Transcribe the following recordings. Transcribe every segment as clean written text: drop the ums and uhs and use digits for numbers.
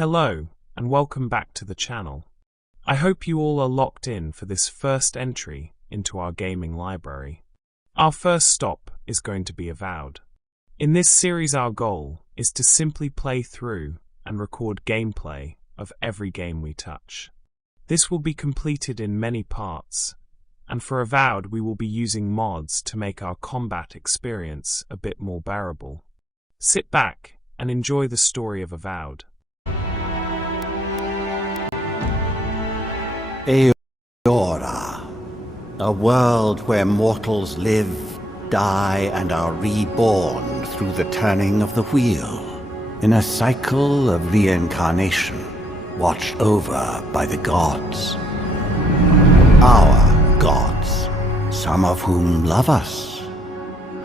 Hello, and welcome back to the channel. I hope you all are locked in for this first entry into our gaming library. Our first stop is going to be Avowed. In this series, our goal is to simply play through and record gameplay of every game we touch. This will be completed in many parts, and for Avowed we will be using mods to make our combat experience a bit more bearable. Sit back and enjoy the story of Avowed. Eora, a world where mortals live, die, and are reborn through the turning of the wheel, in a cycle of reincarnation, watched over by the gods. Our gods, some of whom love us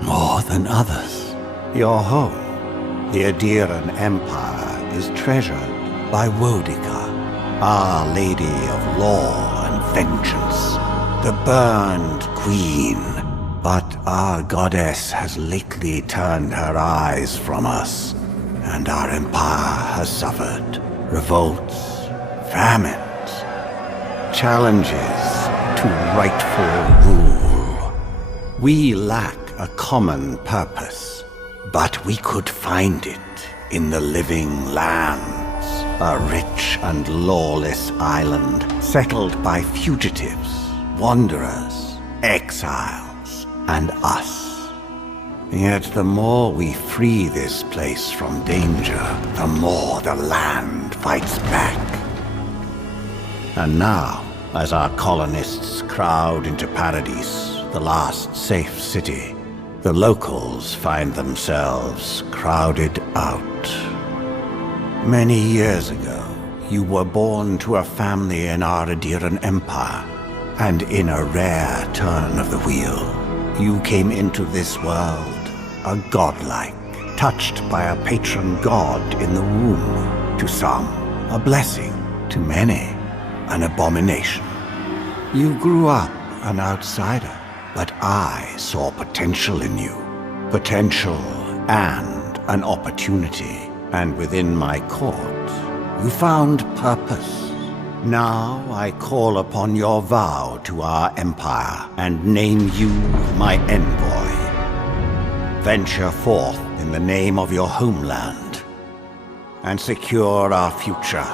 more than others. Your home, the Eoran Empire, is treasured by Wodica, Our Lady of Law and Vengeance, the Burned Queen. But our goddess has lately turned her eyes from us, and our empire has suffered revolts, famines, challenges to rightful rule. We lack a common purpose, but we could find it in the living lands. A rich and lawless island settled by fugitives, wanderers, exiles, and us. Yet the more we free this place from danger, the more the land fights back. And now, as our colonists crowd into Paradise, the last safe city, the locals find themselves crowded out. Many years ago, you were born to a family in our Eoran Empire, and in a rare turn of the wheel, you came into this world a godlike, touched by a patron god in the womb. To some, a blessing; to many, an abomination. You grew up an outsider, but I saw potential in you. Potential and an opportunity. And within my court, you found purpose. Now I call upon your vow to our empire and name you my envoy. Venture forth in the name of your homeland and secure our future.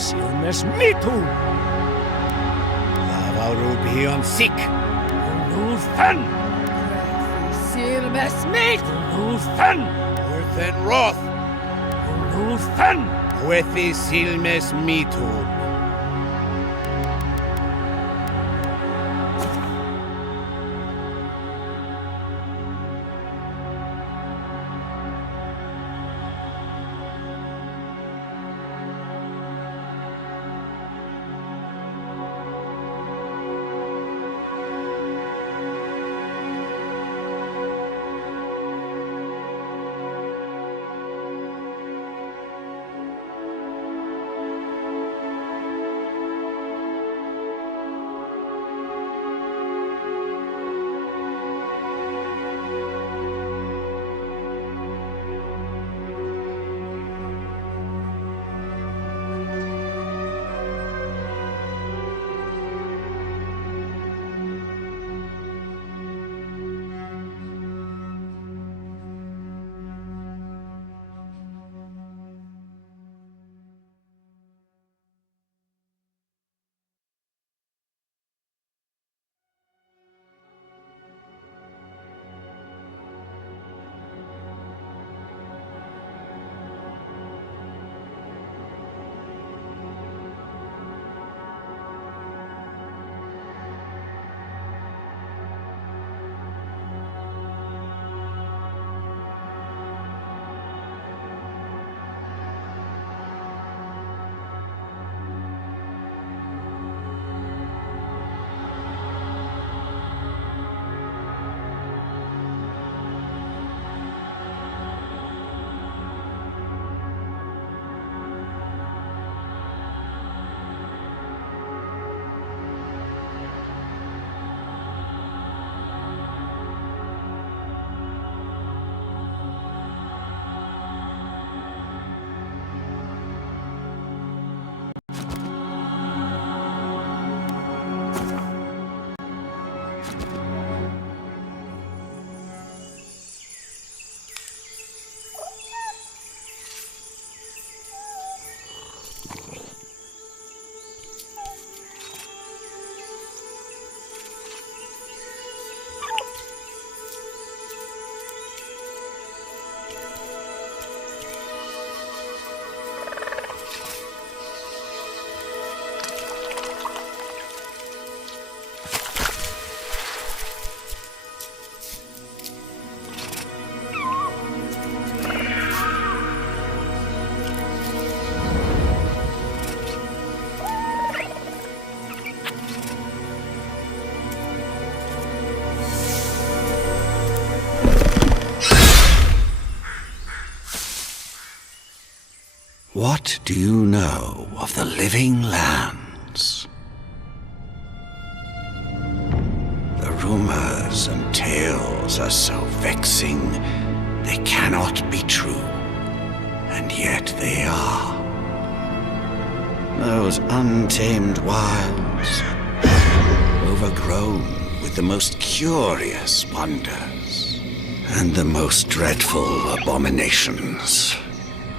Silmes mitu! Lavarubion sik! Luthen! Silmes mitu! Luthen! Urthen roth! Luthen! Huethi silmes mitu! What do you know of the living lands? The rumors and tales are so vexing, they cannot be true, and yet they are. Those untamed wilds, overgrown with the most curious wonders and the most dreadful abominations.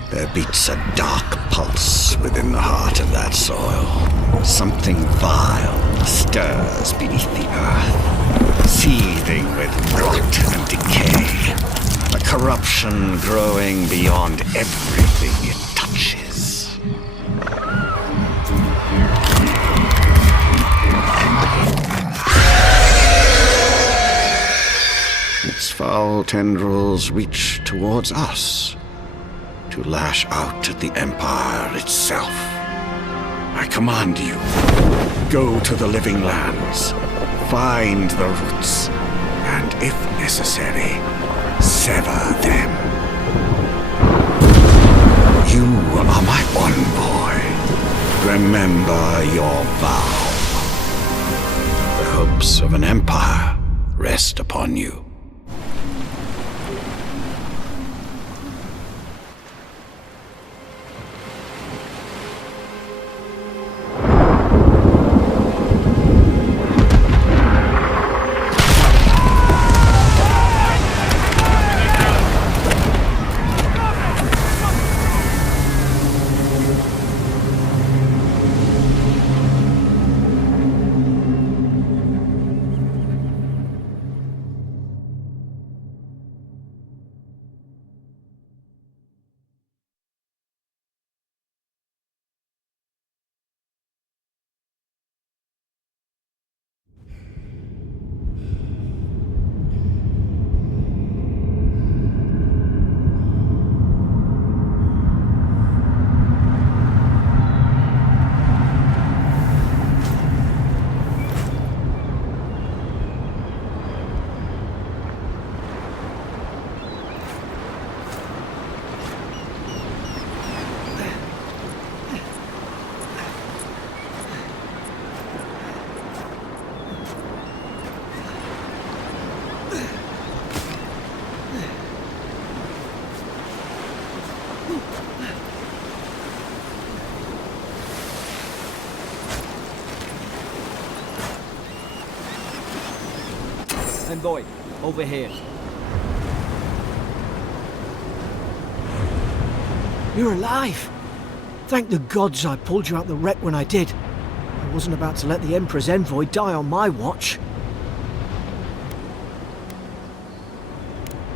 There beats a dark pulse within the heart of that soil. Something vile stirs beneath the earth, seething with rot and decay. A corruption growing beyond everything it touches. Its foul tendrils reach towards us, to lash out at the Empire itself. I command you, go to the living lands, find the roots, and if necessary, sever them. You are my envoy. Remember your vow. The hopes of an empire rest upon you. Envoy, over here. You're alive! Thank the gods I pulled you out the wreck when I did. I wasn't about to let the Emperor's envoy die on my watch.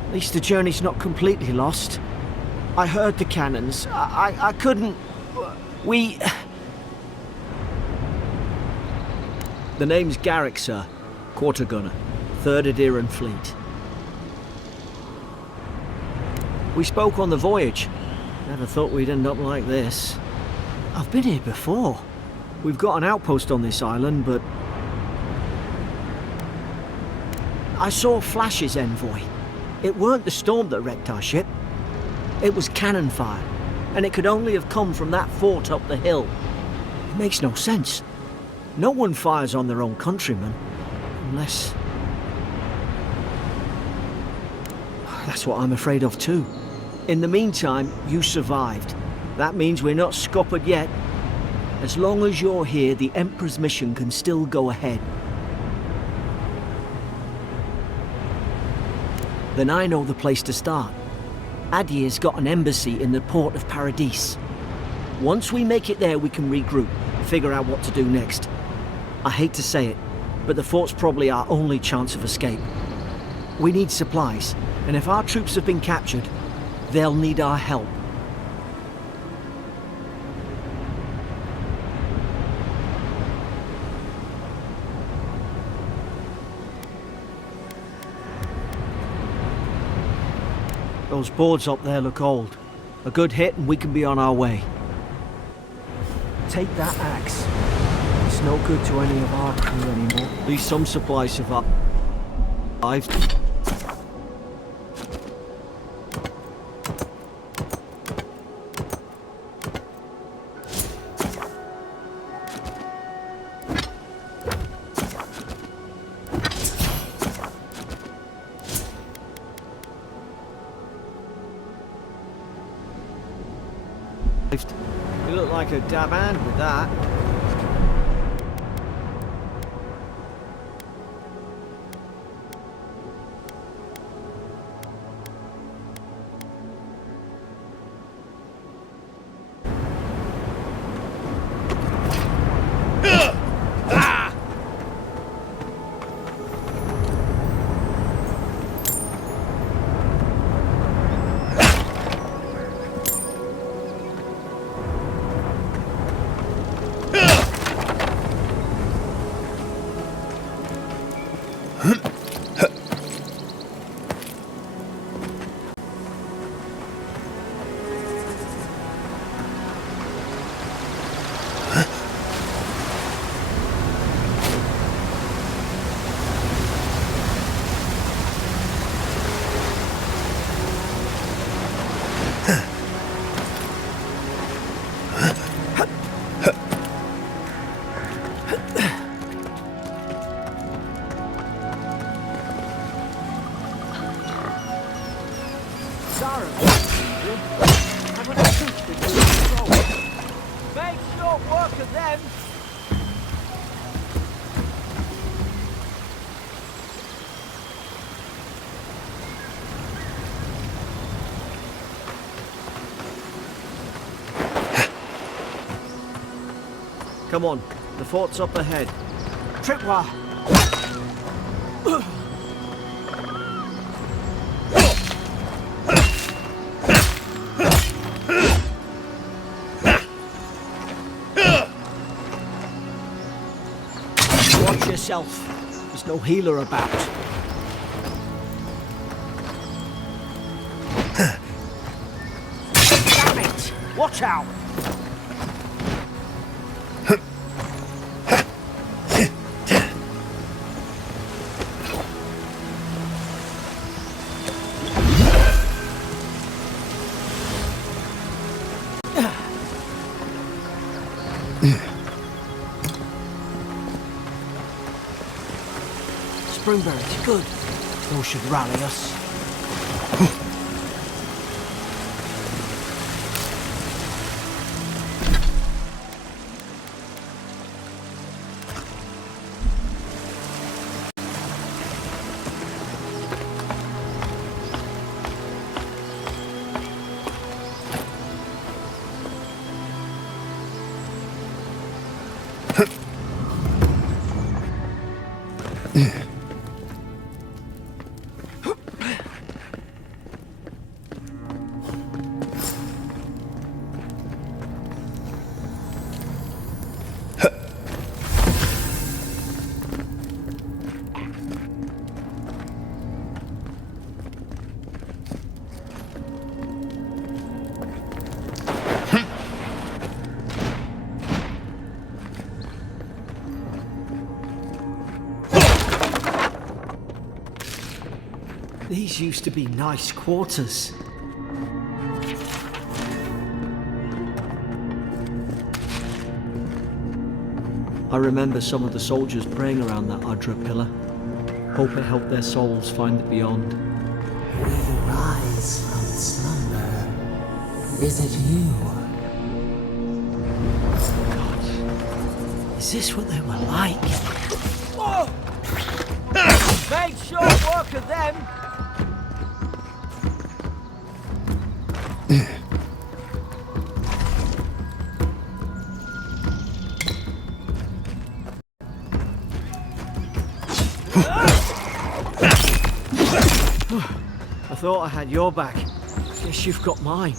At least the journey's not completely lost. I heard the cannons. I couldn't... We... The name's Garrick, sir. Quarter gunner. 3rd Aderan Fleet. We spoke on the voyage. Never thought we'd end up like this. I've been here before. We've got an outpost on this island, but... I saw flashes, Envoy. It weren't the storm that wrecked our ship. It was cannon fire, and it could only have come from that fort up the hill. It makes no sense. No one fires on their own countrymen, unless... That's what I'm afraid of too. In the meantime, you survived. That means we're not scuppered yet. As long as you're here, the Emperor's mission can still go ahead. Then I know the place to start. Adir's got an embassy in the port of Paradis. Once we make it there, we can regroup, figure out what to do next. I hate to say it, but the fort's probably our only chance of escape. We need supplies, and if our troops have been captured, they'll need our help. Those boards up there look old. A good hit and we can be on our way. Take that axe. It's no good to any of our crew anymore. At least some supplies survived. You look like a dab hand with that. Come on, the fort's up ahead. Tripwa! Watch yourself. There's no healer about. Damn it! Watch out! Springberries, good. Those should rally us. These used to be nice quarters. I remember some of the soldiers praying around that Udra pillar. Hope it helped their souls find the beyond. We rise from slumber. Is it you? God. Is this what they were like? Whoa! Made short work of them. I thought I had your back. Guess you've got mine.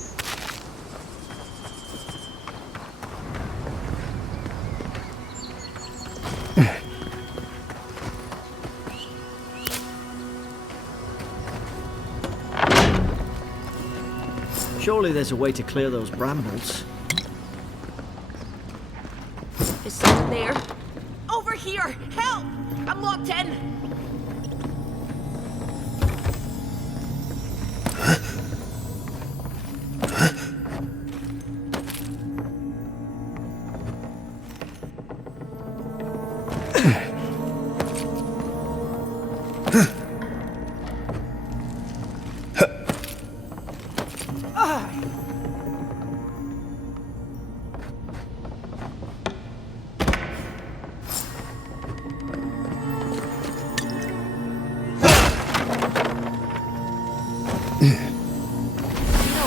Surely there's a way to clear those brambles. Is someone there? Over here! Help! I'm locked in!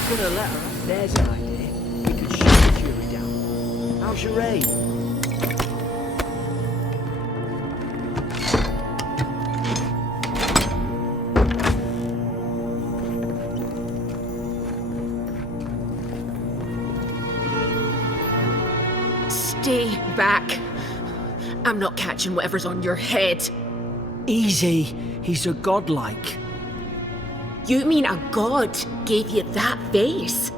Gonna let her up. There's an idea. We can shoot the Fury down. How's your aim? Stay back. I'm not catching whatever's on your head. Easy. He's a godlike. You mean a god gave you that face?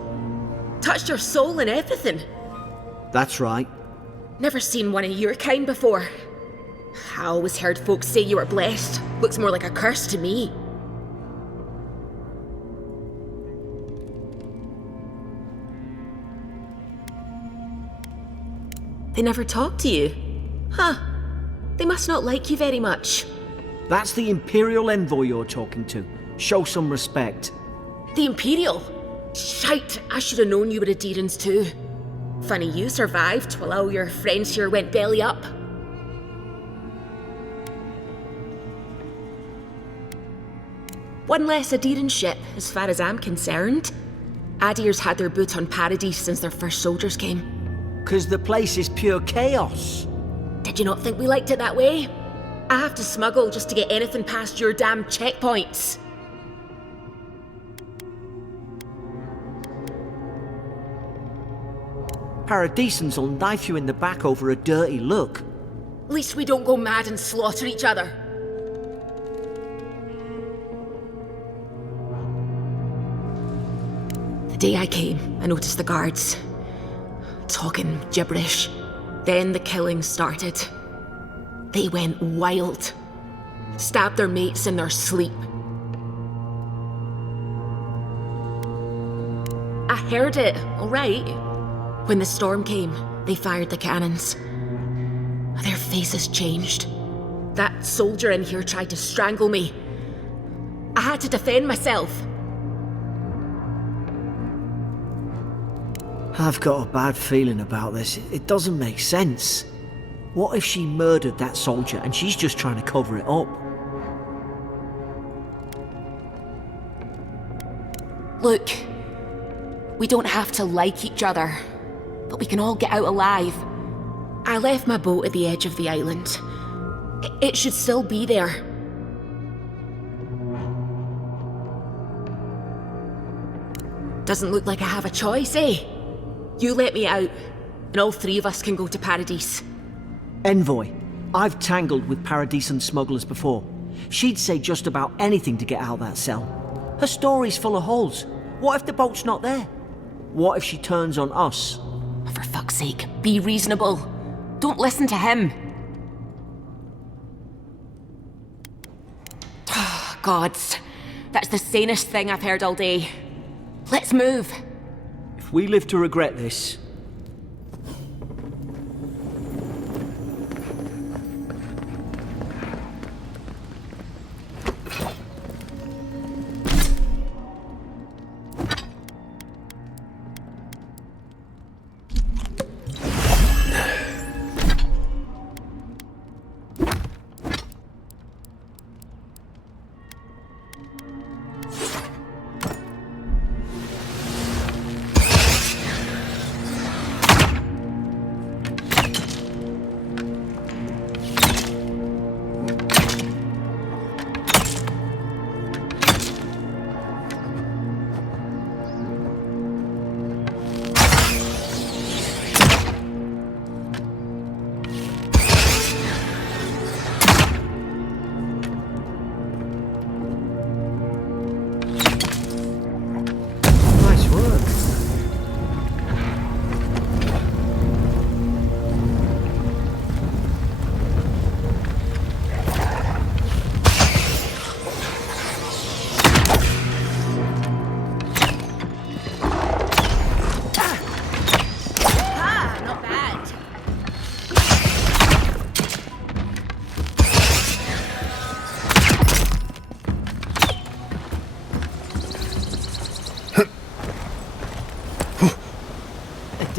Touched your soul and everything? That's right. Never seen one of your kind before. I always heard folks say you were blessed. Looks more like a curse to me. They never talk to you? Huh. They must not like you very much. That's the Imperial envoy you're talking to. Show some respect. The Imperial? Shite, I should have known you were Adherents too. Funny you survived while all your friends here went belly up. One less Adherent ship, as far as I'm concerned. Adir's had their boot on Paradise since their first soldiers came. 'Cause the place is pure chaos. Did you not think we liked it that way? I have to smuggle just to get anything past your damn checkpoints. Paradisans will knife you in the back over a dirty look. At least we don't go mad and slaughter each other. The day I came, I noticed the guards talking gibberish. Then the killing started. They went wild. Stabbed their mates in their sleep. I heard it, all right. When the storm came, they fired the cannons. Their faces changed. That soldier in here tried to strangle me. I had to defend myself. I've got a bad feeling about this. It doesn't make sense. What if she murdered that soldier and she's just trying to cover it up? Look, we don't have to like each other, but we can all get out alive. I left my boat at the edge of the island. It should still be there. Doesn't look like I have a choice, eh? You let me out, and all three of us can go to Paradise. Envoy, I've tangled with Paradisan smugglers before. She'd say just about anything to get out of that cell. Her story's full of holes. What if the boat's not there? What if she turns on us? For fuck's sake, be reasonable. Don't listen to him. Gods. That's the sanest thing I've heard all day. Let's move. If we live to regret this...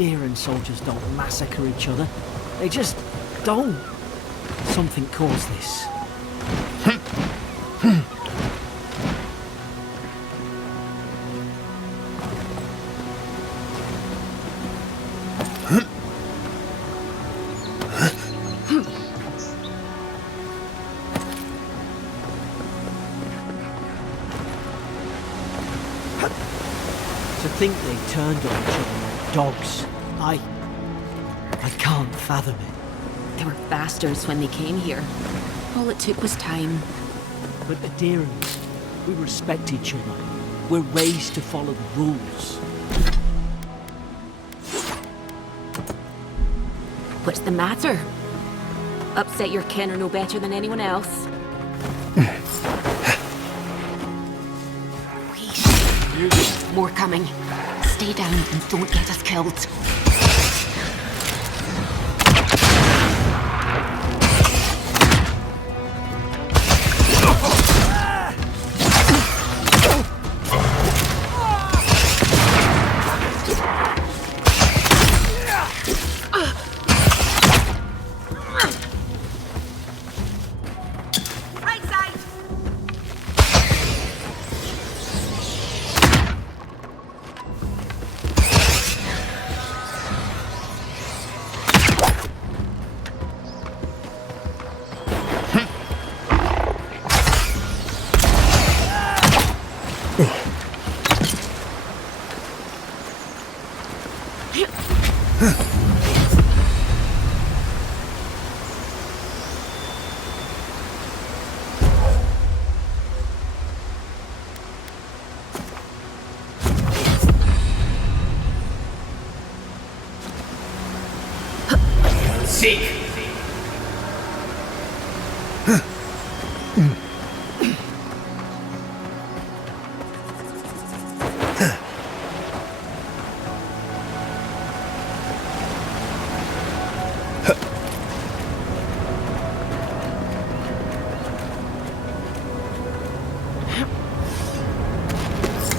Eoran soldiers don't massacre each other. They just don't. Something caused this. To think they turned on each other like dogs. I can't fathom it. They were bastards when they came here. All it took was time. But Eorans, we respect each other. We're raised to follow the rules. What's the matter? Upset your kin are no better than anyone else? More coming. Stay down and don't get us killed. Seek!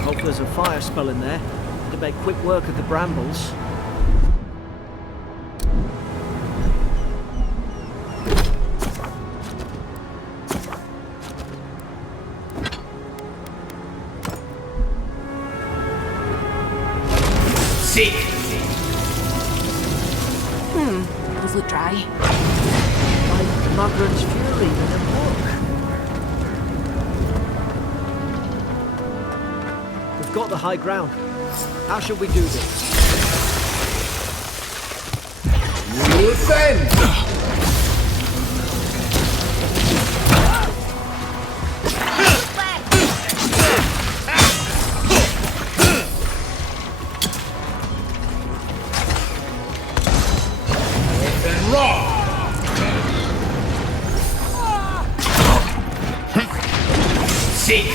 Hope there's a fire spell in there to make quick work of the brambles. Seek! Those look dry. Like Margaret's fury in a book. We've got the high ground. How should we do this? Listen! Seek!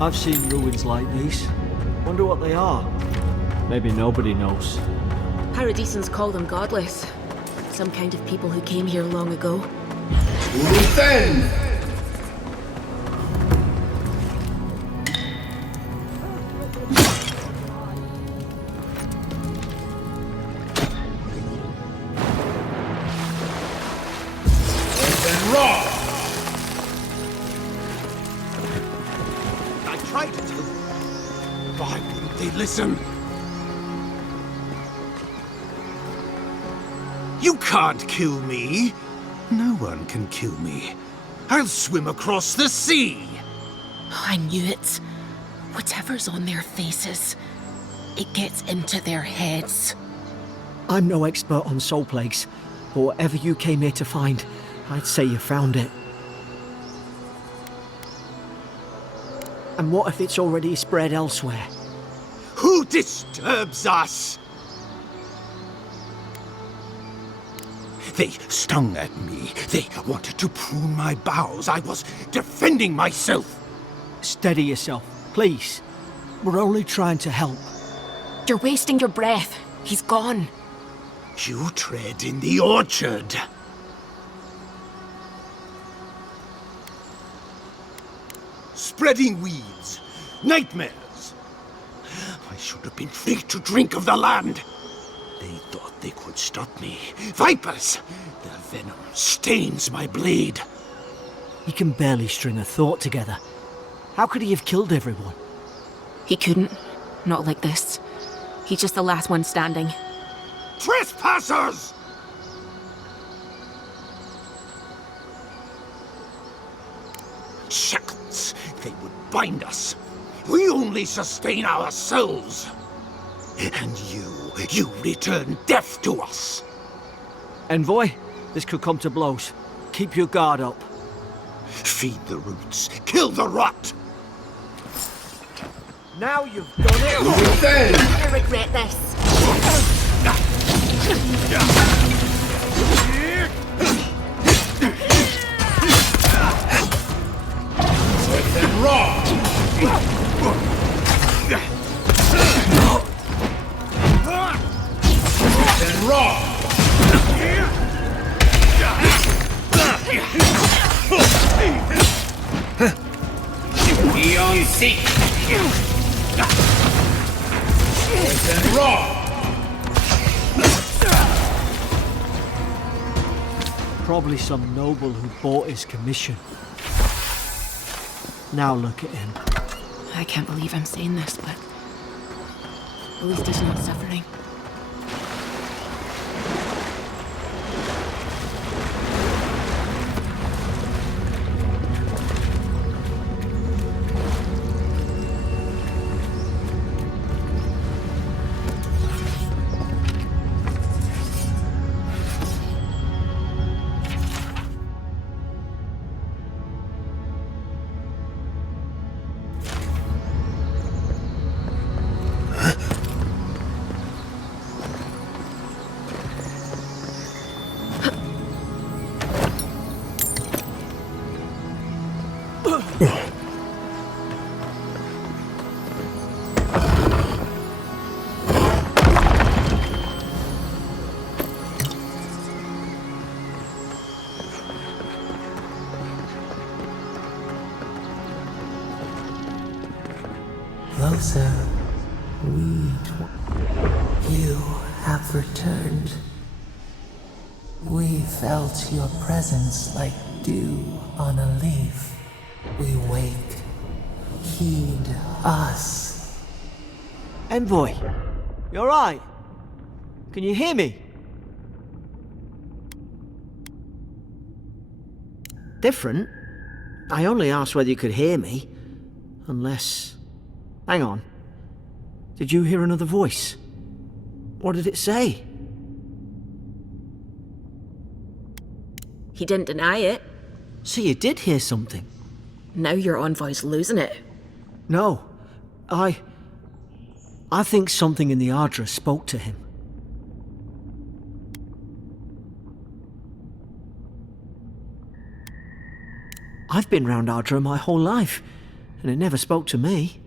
I've seen ruins like these. Wonder what they are. Maybe nobody knows. Paradisans call them godless. Some kind of people who came here long ago. Luthen! I tried to. Why wouldn't they listen? You can't kill me. No one can kill me. I'll swim across the sea. Oh, I knew it. Whatever's on their faces, it gets into their heads. I'm no expert on soul plagues, but whatever you came here to find, I'd say you found it. And what if it's already spread elsewhere? Who disturbs us? They stung at me. They wanted to prune my bowels. I was defending myself. Steady yourself, please. We're only trying to help. You're wasting your breath. He's gone. You tread in the orchard. Spreading weeds. Nightmares. I should have been free to drink of the land. They thought they could stop me. Vipers! Their venom stains my blade. He can barely string a thought together. How could he have killed everyone? He couldn't. Not like this. He's just the last one standing. Trespassers! Shackles. They would bind us. We only sustain ourselves. And you return death to us. Envoy, this could come to blows. Keep your guard up. Feed the roots. Kill the rot. Now you've done it! You're gonna regret this. Poison raw. Poison raw. Beyond seek. Poison raw. Probably some noble who bought his commission. Now look at him. I can't believe I'm saying this, but at least he's not suffering. Closer, you have returned. We felt your presence like dew on a leaf. We wake. Heed us. Envoy, you alright? Can you hear me? Different? I only asked whether you could hear me. Unless... Hang on. Did you hear another voice? What did it say? He didn't deny it. So you did hear something? Now your envoy's losing it. No. I think something in the Ardra spoke to him. I've been round Ardra my whole life. and it never spoke to me.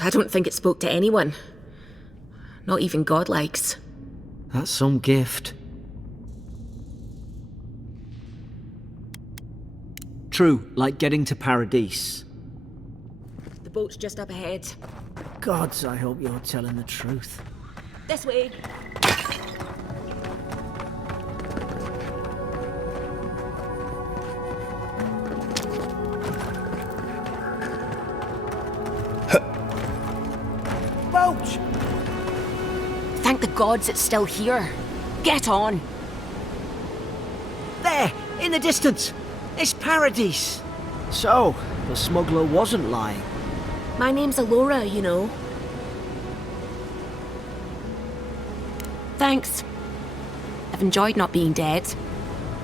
I don't think it spoke to anyone. Not even godlikes. That's some gift. True, like getting to Paradise. The boat's just up ahead. Gods, I hope you're telling the truth. This way. Boat! Thank the gods it's still here. Get on. There, in the distance. It's Paradise. So, the smuggler wasn't lying. My name's Eora, you know. Thanks. I've enjoyed not being dead.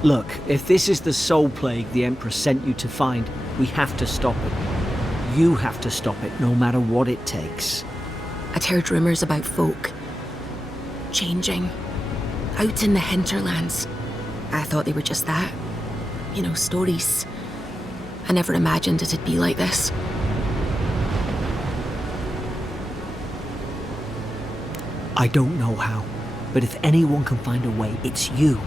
Look, if this is the soul plague the Empress sent you to find, we have to stop it. You have to stop it, no matter what it takes. I'd heard rumours about folk changing out in the hinterlands. I thought they were just that. You know, stories. I never imagined it'd be like this. I don't know how, but if anyone can find a way, it's you.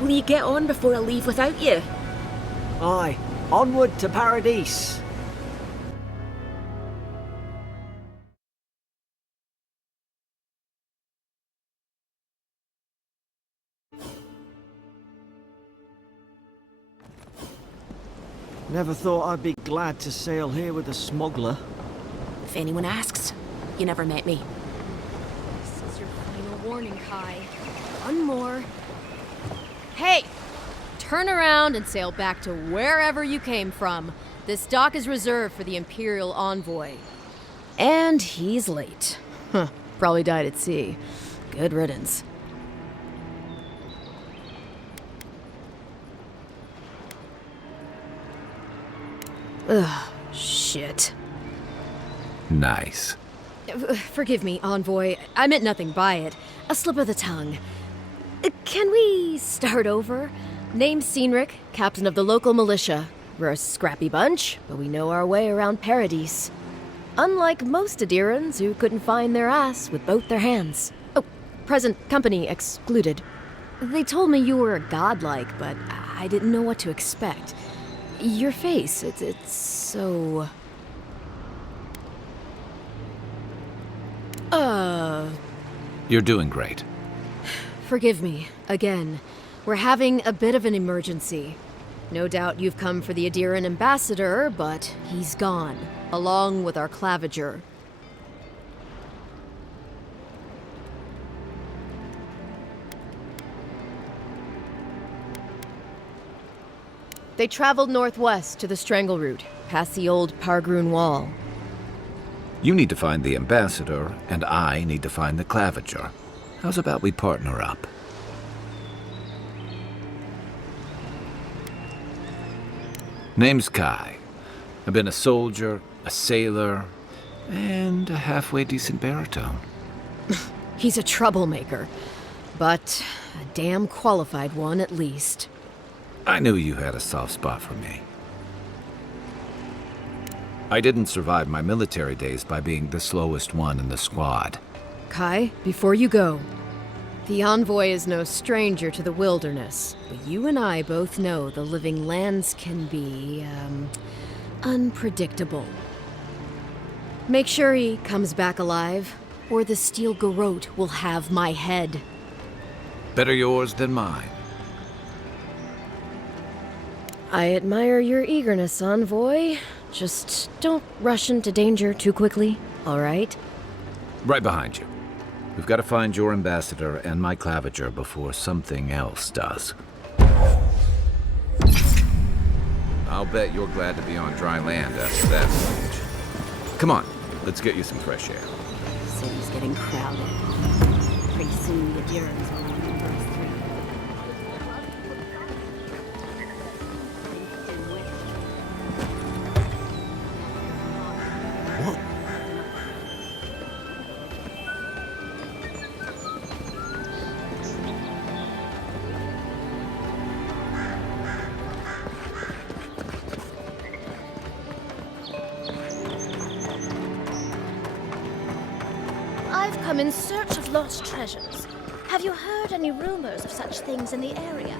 Will you get on before I leave without you? Aye, onward to Paradise. Never thought I'd be glad to sail here with a smuggler. If anyone asks, you never met me. This is your final warning, Kai. One more. Hey! Turn around and sail back to wherever you came from. This dock is reserved for the Imperial envoy. And he's late. Huh. Probably died at sea. Good riddance. Ugh, shit. Nice. Forgive me, envoy. I meant nothing by it. A slip of the tongue. Can we start over? Name's Cynric, captain of the local militia. We're a scrappy bunch, but we know our way around Paradise. Unlike most Adirans who couldn't find their ass with both their hands. Oh, present company excluded. They told me you were a godlike, but I didn't know what to expect. Your face, it's so... You're doing great. Forgive me, again. We're having a bit of an emergency. No doubt you've come for the Adiran ambassador, but he's gone, along with our claviger. They traveled northwest to the Strangle Route, past the old Pargroon Wall. You need to find the ambassador, and I need to find the claviger. How's about we partner up? Name's Kai. I've been a soldier, a sailor, and a halfway decent baritone. He's a troublemaker, but a damn qualified one at least. I knew you had a soft spot for me. I didn't survive my military days by being the slowest one in the squad. Kai, before you go, the envoy is no stranger to the wilderness, but you and I both know the living lands can be, unpredictable. Make sure he comes back alive, or the steel garrote will have my head. Better yours than mine. I admire your eagerness, envoy. Just don't rush into danger too quickly, all right? Right behind you. We've got to find your ambassador and my claviger before something else does. I'll bet you're glad to be on dry land after that voyage. Come on, let's get you some fresh air. City's getting crowded. Pretty soon the Adirans will have to burst through. What? come in search of lost treasures. Have you heard any rumors of such things in the area?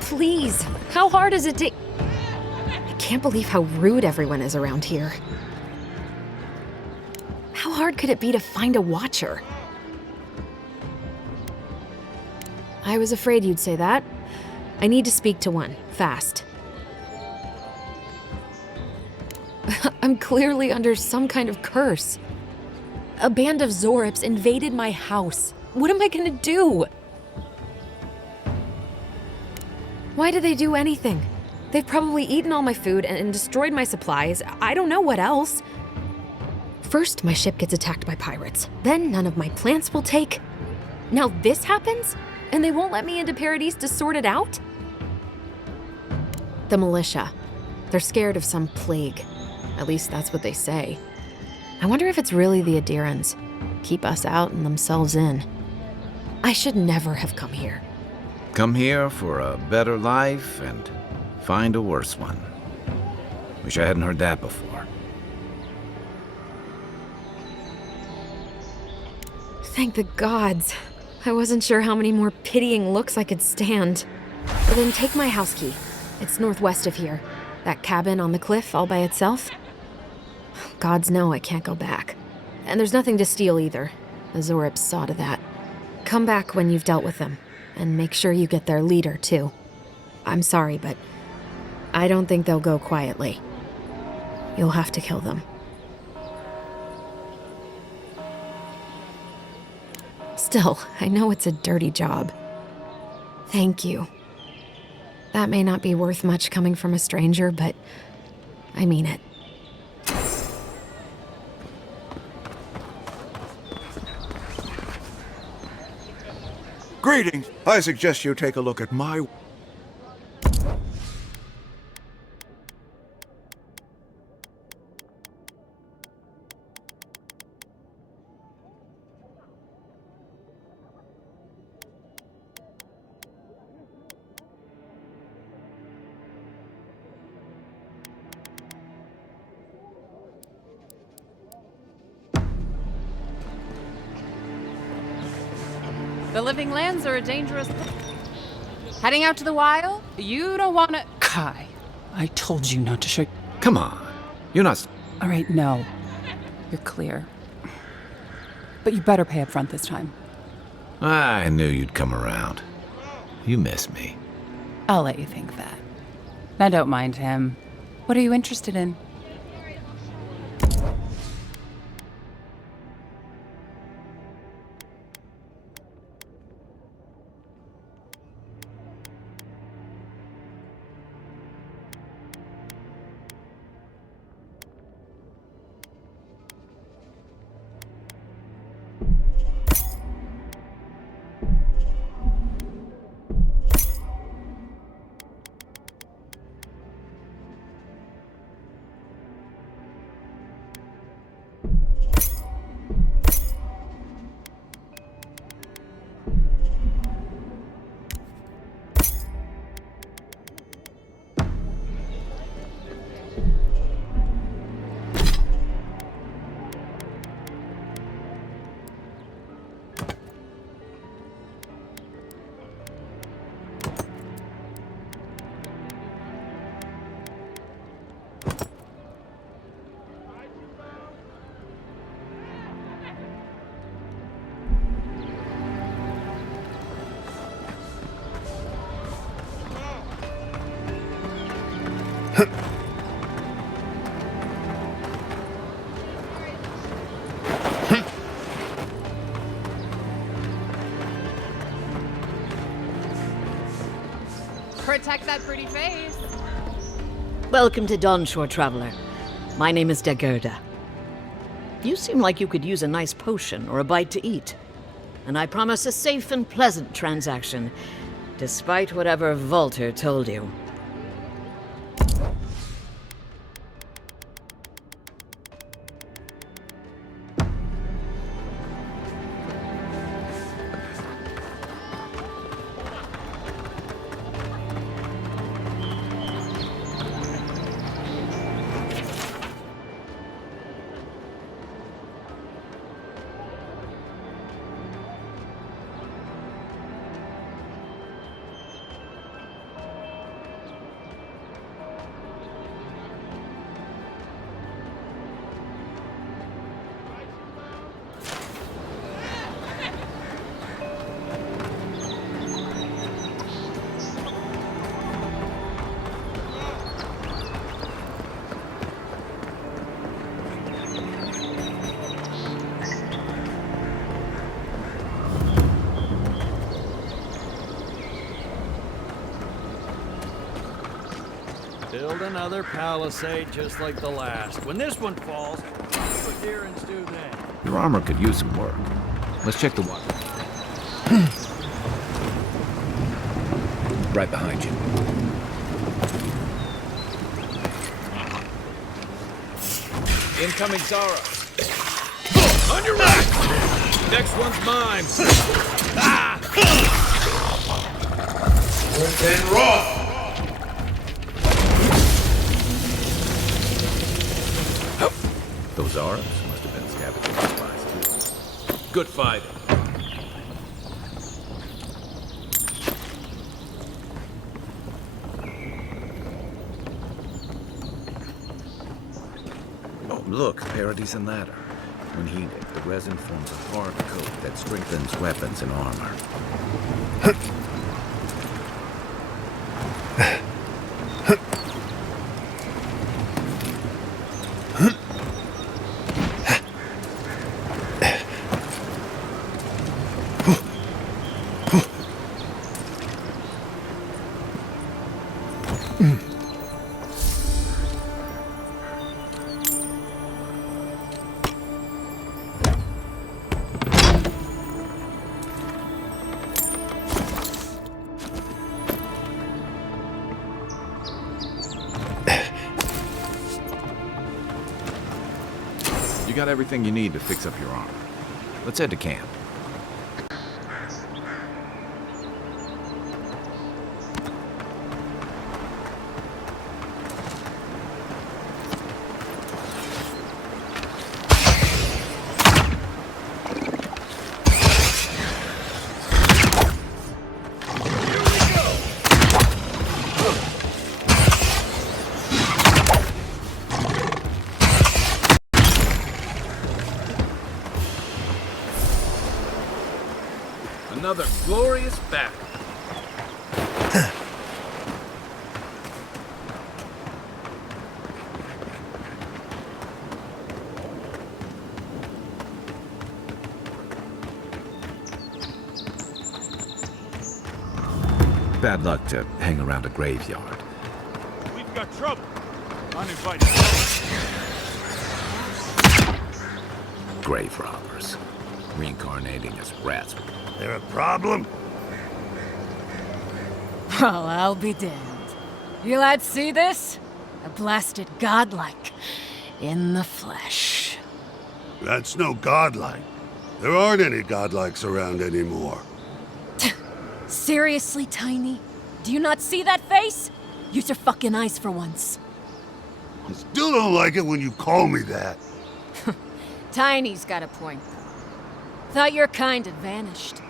Please, how hard is it to... I can't believe how rude everyone is around here. How hard could it be to find a watcher? I was afraid you'd say that. I need to speak to one, fast. I'm clearly under some kind of curse. A band of Zorips invaded my house. What am I gonna do? Why did they do anything? They've probably eaten all my food and destroyed my supplies. I don't know what else. First, my ship gets attacked by pirates. Then none of my plants will take. Now this happens? And they won't let me into Paradise to sort it out? The militia. They're scared of some plague. At least that's what they say. I wonder if it's really the Adirans. Keep us out and themselves in. I should never have come here. Come here for a better life and find a worse one. Wish I hadn't heard that before. Thank the gods. I wasn't sure how many more pitying looks I could stand. But then take my house key. It's northwest of here. That cabin on the cliff all by itself. Gods know I can't go back. And there's nothing to steal either. The Zorips saw to that. Come back when you've dealt with them. And make sure you get their leader, too. I'm sorry, but I don't think they'll go quietly. You'll have to kill them. Still, I know it's a dirty job. Thank you. That may not be worth much coming from a stranger, but I mean it. Greetings. I suggest you take a look at my... The living lands are a dangerous... Heading out to the wild? You don't want to... Kai, I told you not to show... Come on. You're not... All right, no. You're clear. But you better pay up front this time. I knew you'd come around. You miss me. I'll let you think that. Now don't mind him. What are you interested in? Protect that pretty face. Welcome to Dawnshore, Traveler. My name is Dagerda. You seem like you could use a nice potion or a bite to eat. And I promise a safe and pleasant transaction, despite whatever Volter told you. Build another palisade just like the last. When this one falls, what Deerins do then? Your armor could use some work. Let's check the water. Right behind you. Incoming Zara. On your right! Next one's mine. Then Roth! Those Arabs must have been scavenging supplies too. Good fight. Oh, look, Paradise and Ladder. When heated, the resin forms a hard coat that strengthens weapons and armor. You got everything you need to fix up your armor. Let's head to camp. Another glorious battle. Bad luck to hang around a graveyard. We've got trouble. Uninvited. Grave robbers. Reincarnating as rats. There a problem? Well, I'll be damned. You lads see this? A blasted godlike. In the flesh. That's no godlike. There aren't any godlikes around anymore. Seriously, Tiny? Do you not see that face? Use your fucking eyes for once. I still don't like it when you call me that. Tiny's got a point, though. Thought your kind had vanished.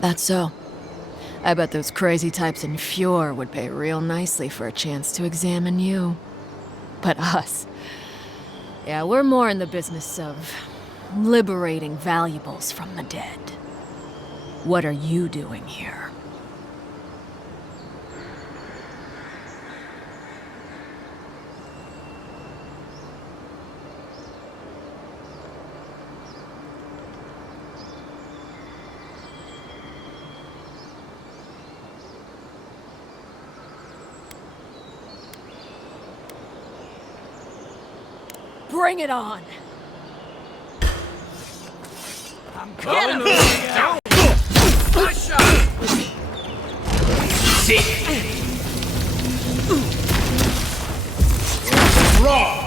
That's so. I bet those crazy types in Fjord would pay real nicely for a chance to examine you. But us... yeah, we're more in the business of liberating valuables from the dead. What are you doing here? Bring it on! Get him! Nice shot! Raw!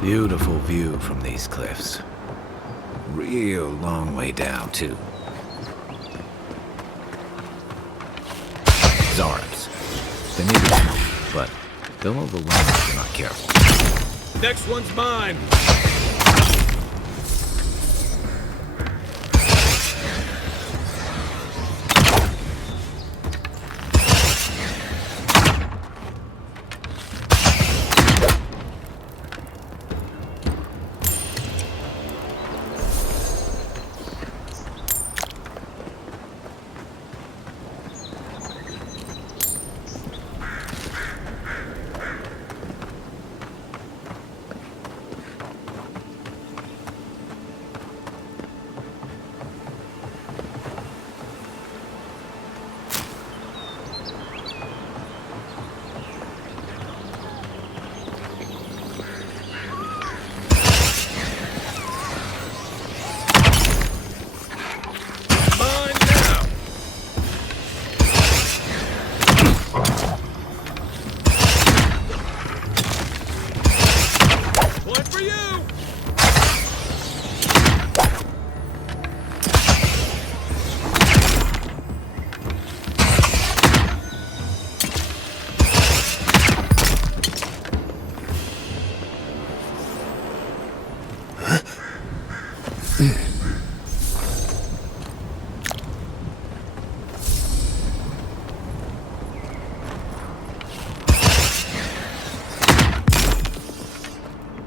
Beautiful view from these cliffs. Real long way down, too. Zarps. They may be small, but they'll overwhelm if you're not careful. Next one's mine.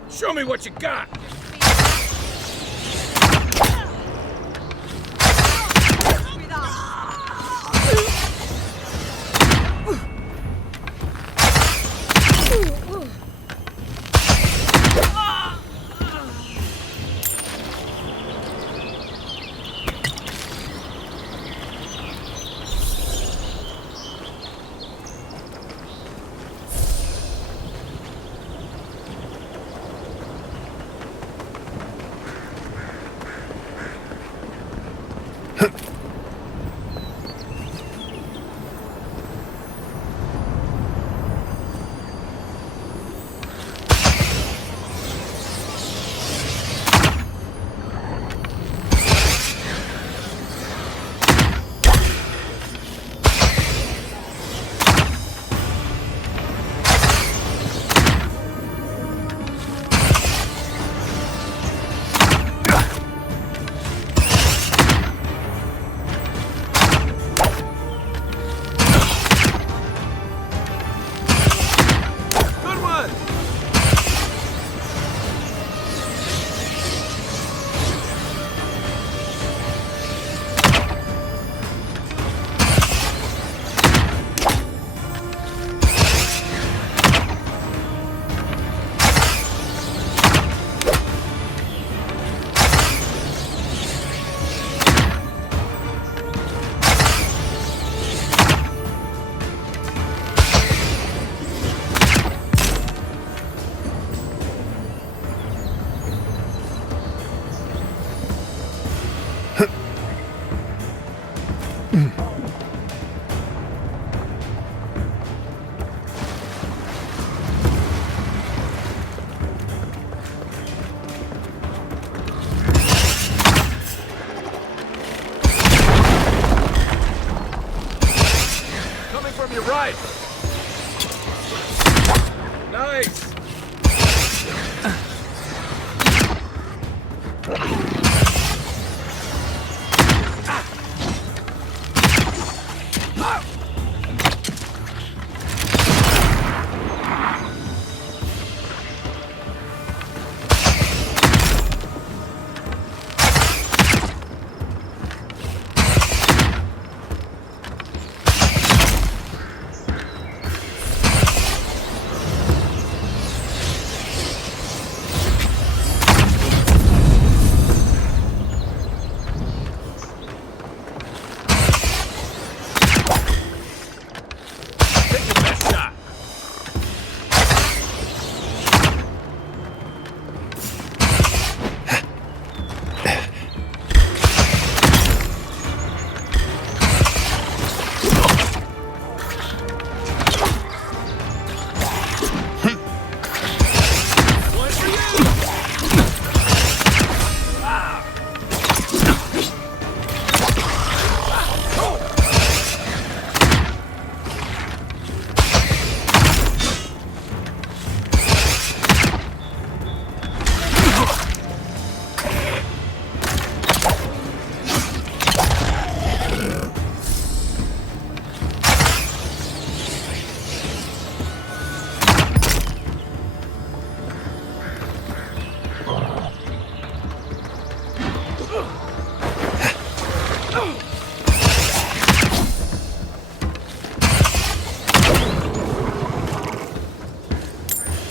Show me what you got! side! Nice!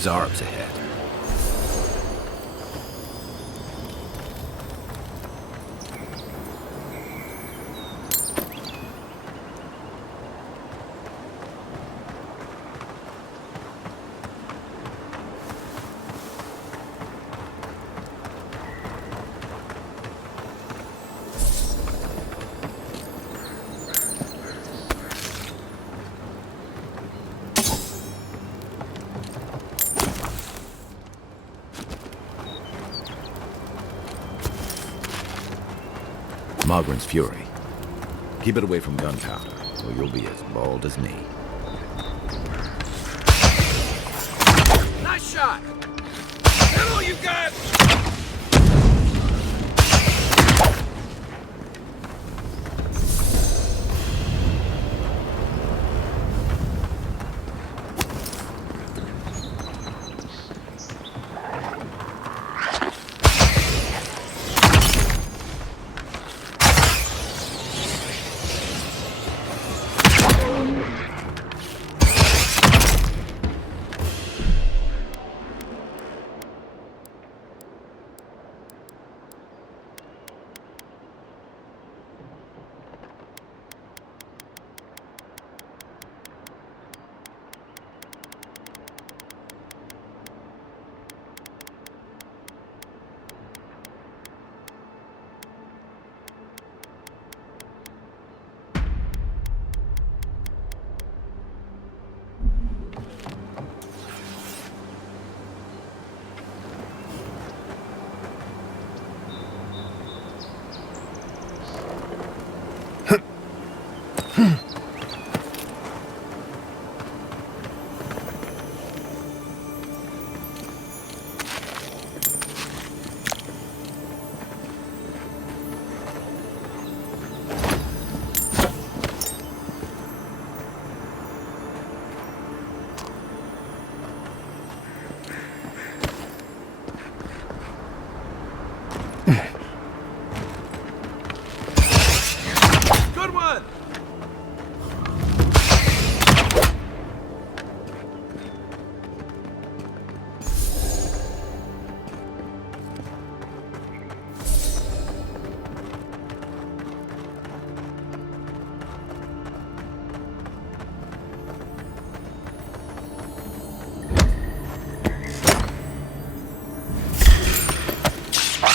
Zarb's ahead. Mogren's fury. Keep it away from gunpowder, or you'll be as bald as me. Nice shot! Hello, you got!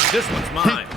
This one's mine.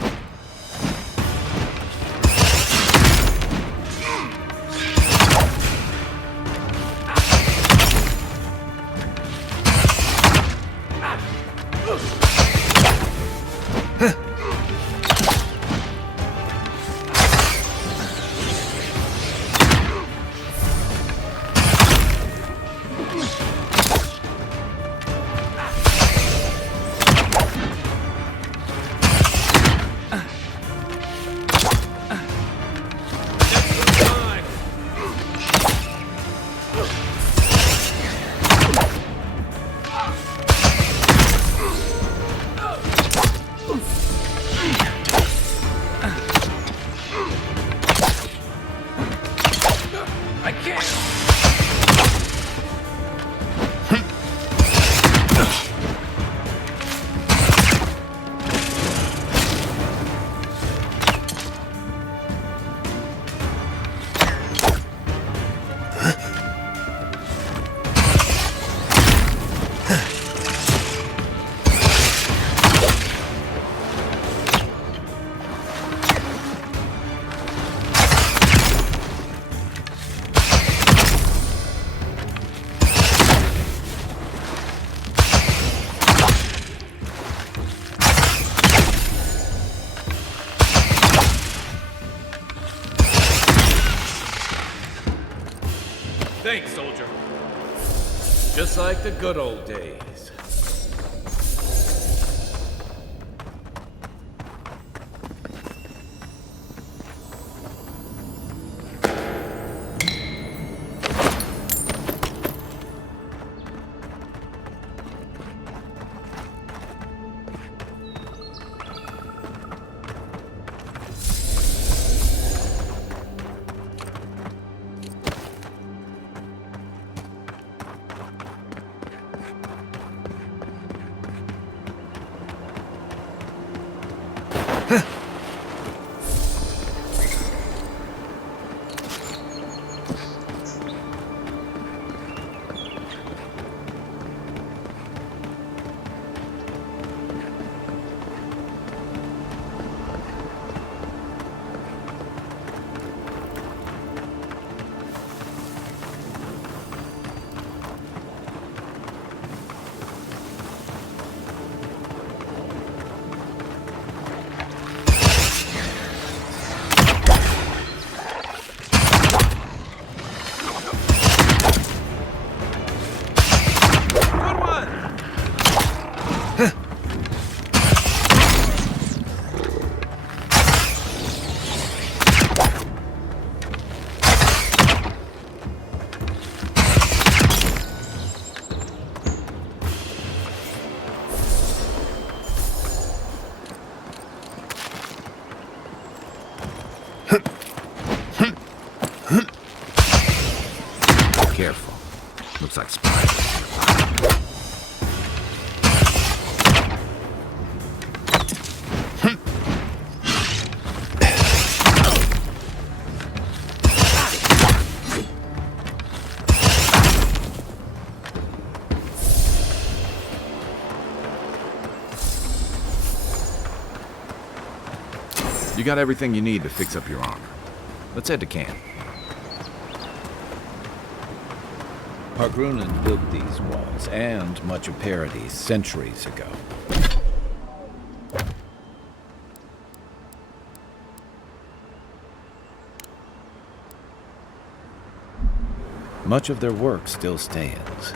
Thanks, soldier. Just like the good old days. Careful. Looks like spiders. You got everything you need to fix up your armor. Let's head to camp. Pargrunan built these walls, and much of Paradis, centuries ago. Much of their work still stands.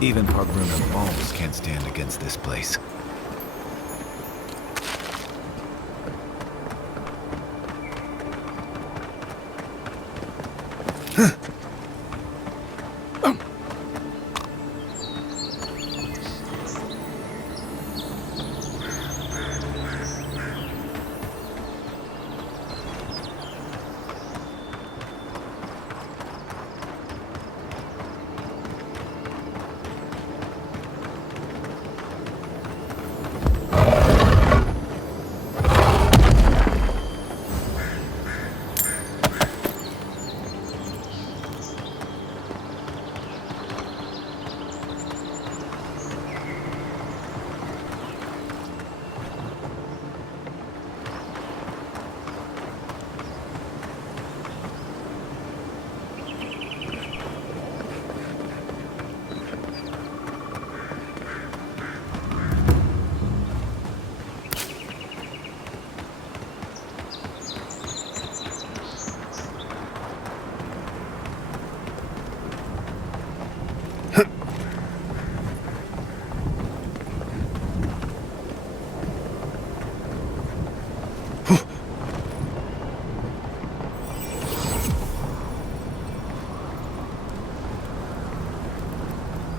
Even Pargrunan walls can't stand against this place.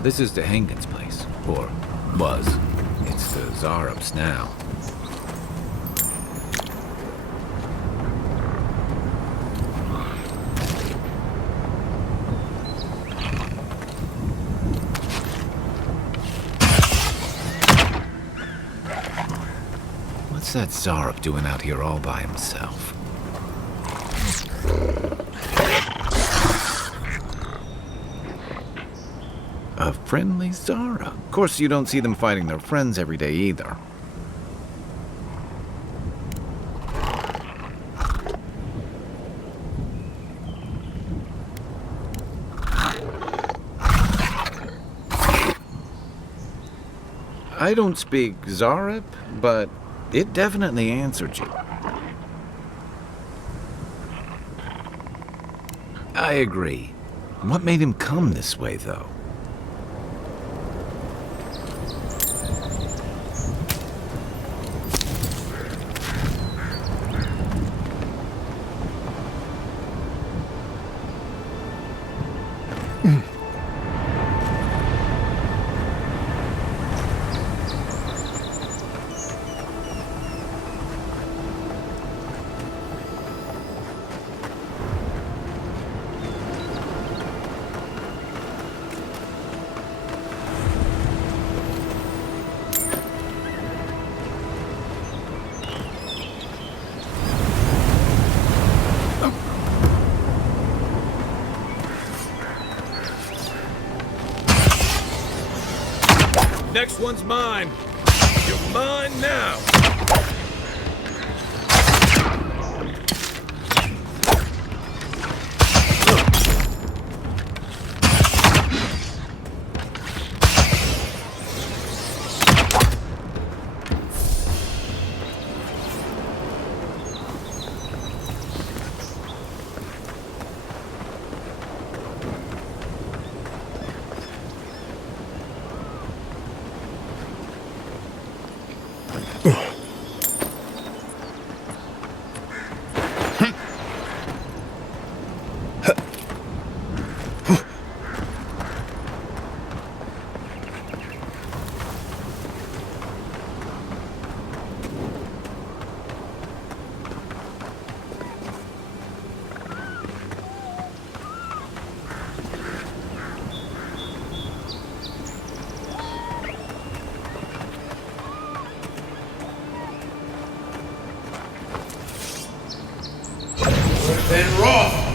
This is the Hengen's place, or was. It's the Zarup's now. What's that Zarup doing out here all by himself? A friendly Zara. Of course, you don't see them fighting their friends every day either. I don't speak Zarep, but it definitely answered you. I agree. What made him come this way, though? Next one's mine. You're mine now. Then Roth!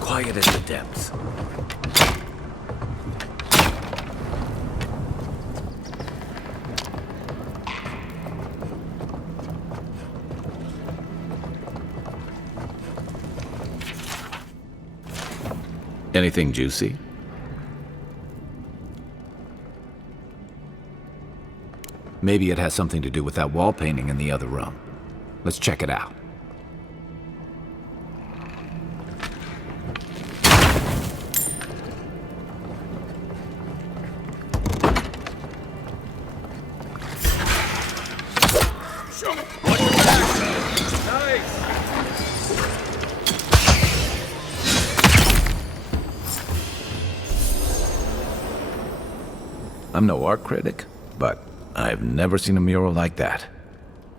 Quiet at the depths. Anything juicy? Maybe it has something to do with that wall painting in the other room. Let's check it out. I'm no art critic, but I've never seen a mural like that.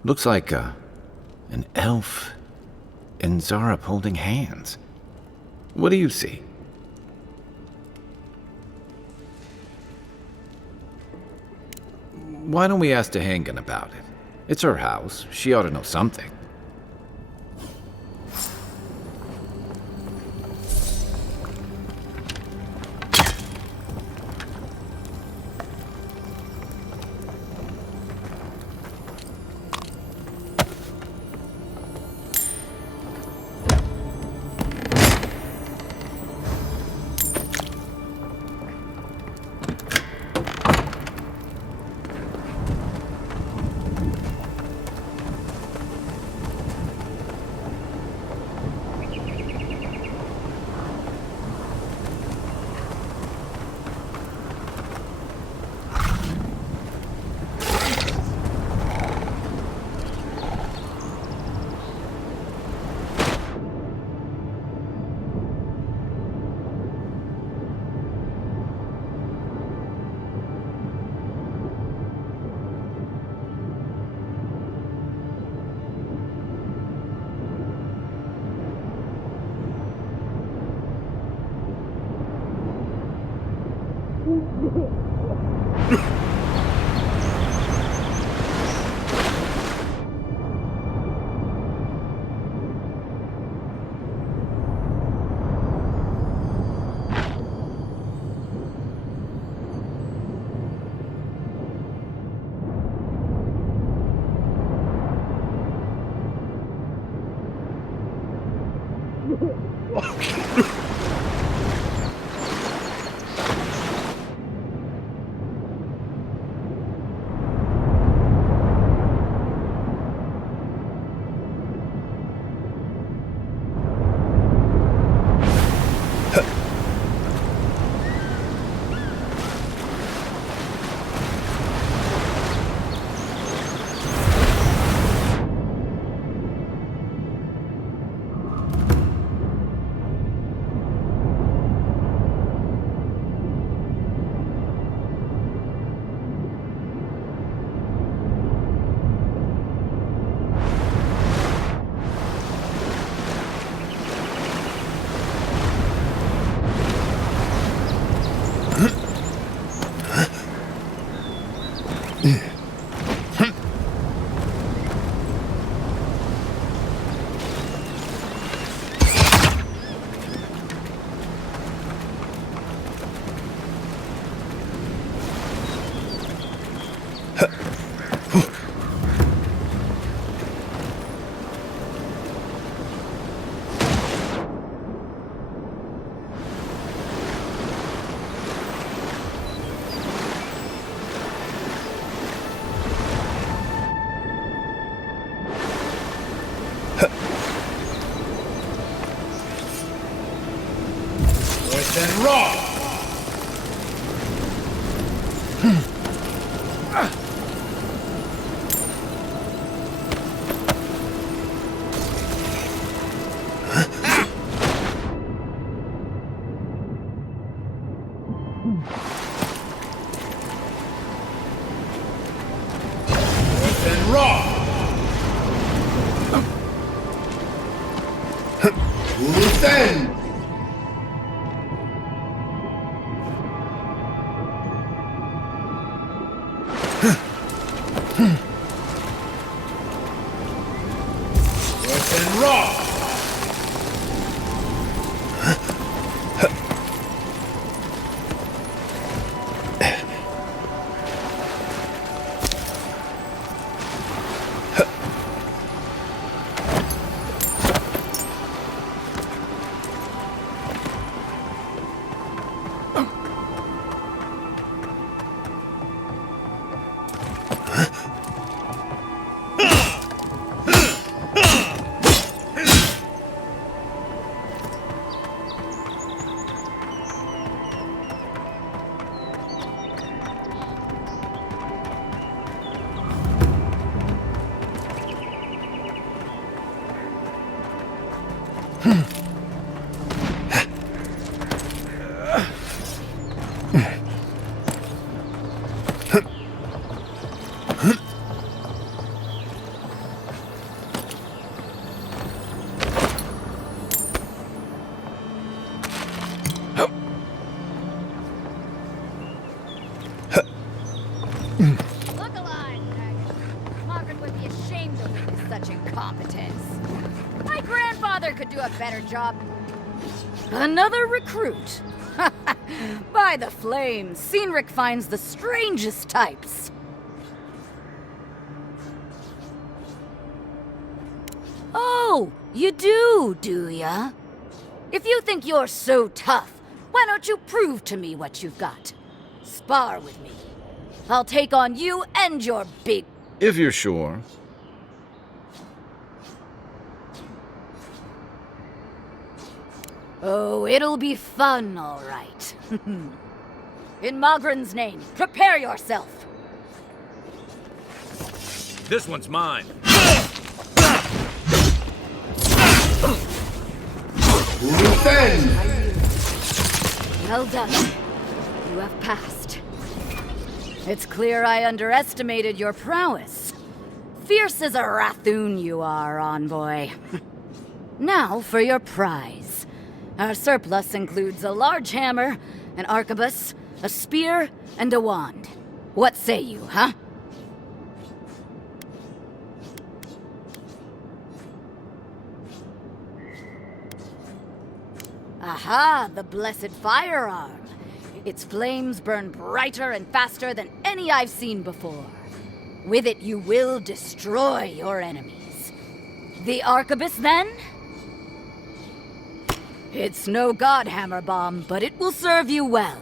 Looks like an elf and Zarep holding hands. What do you see? Why don't we ask Tehangan about it? It's her house. She ought to know something. And raw! And raw! Who's then? Look alive, dragon. Margaret would be ashamed of me with such incompetence. My grandfather could do a better job. Another recruit. By the flames, Cynric finds the strangest types. Oh, you do ya? If you think you're so tough, why don't you prove to me what you've got? Spar with me. I'll take on you and your big... If you're sure. Oh, it'll be fun, all right. In Mogren's name, prepare yourself. This one's mine. Well done. You have passed. It's clear I underestimated your prowess. Fierce as a Rathoon you are, envoy. Now for your prize. Our surplus includes a large hammer, an arquebus, a spear, and a wand. What say you, huh? Aha, the blessed firearm. Its flames burn brighter and faster than any I've seen before. With it you will destroy your enemies. The arquebus, then? It's no godhammer bomb, but it will serve you well.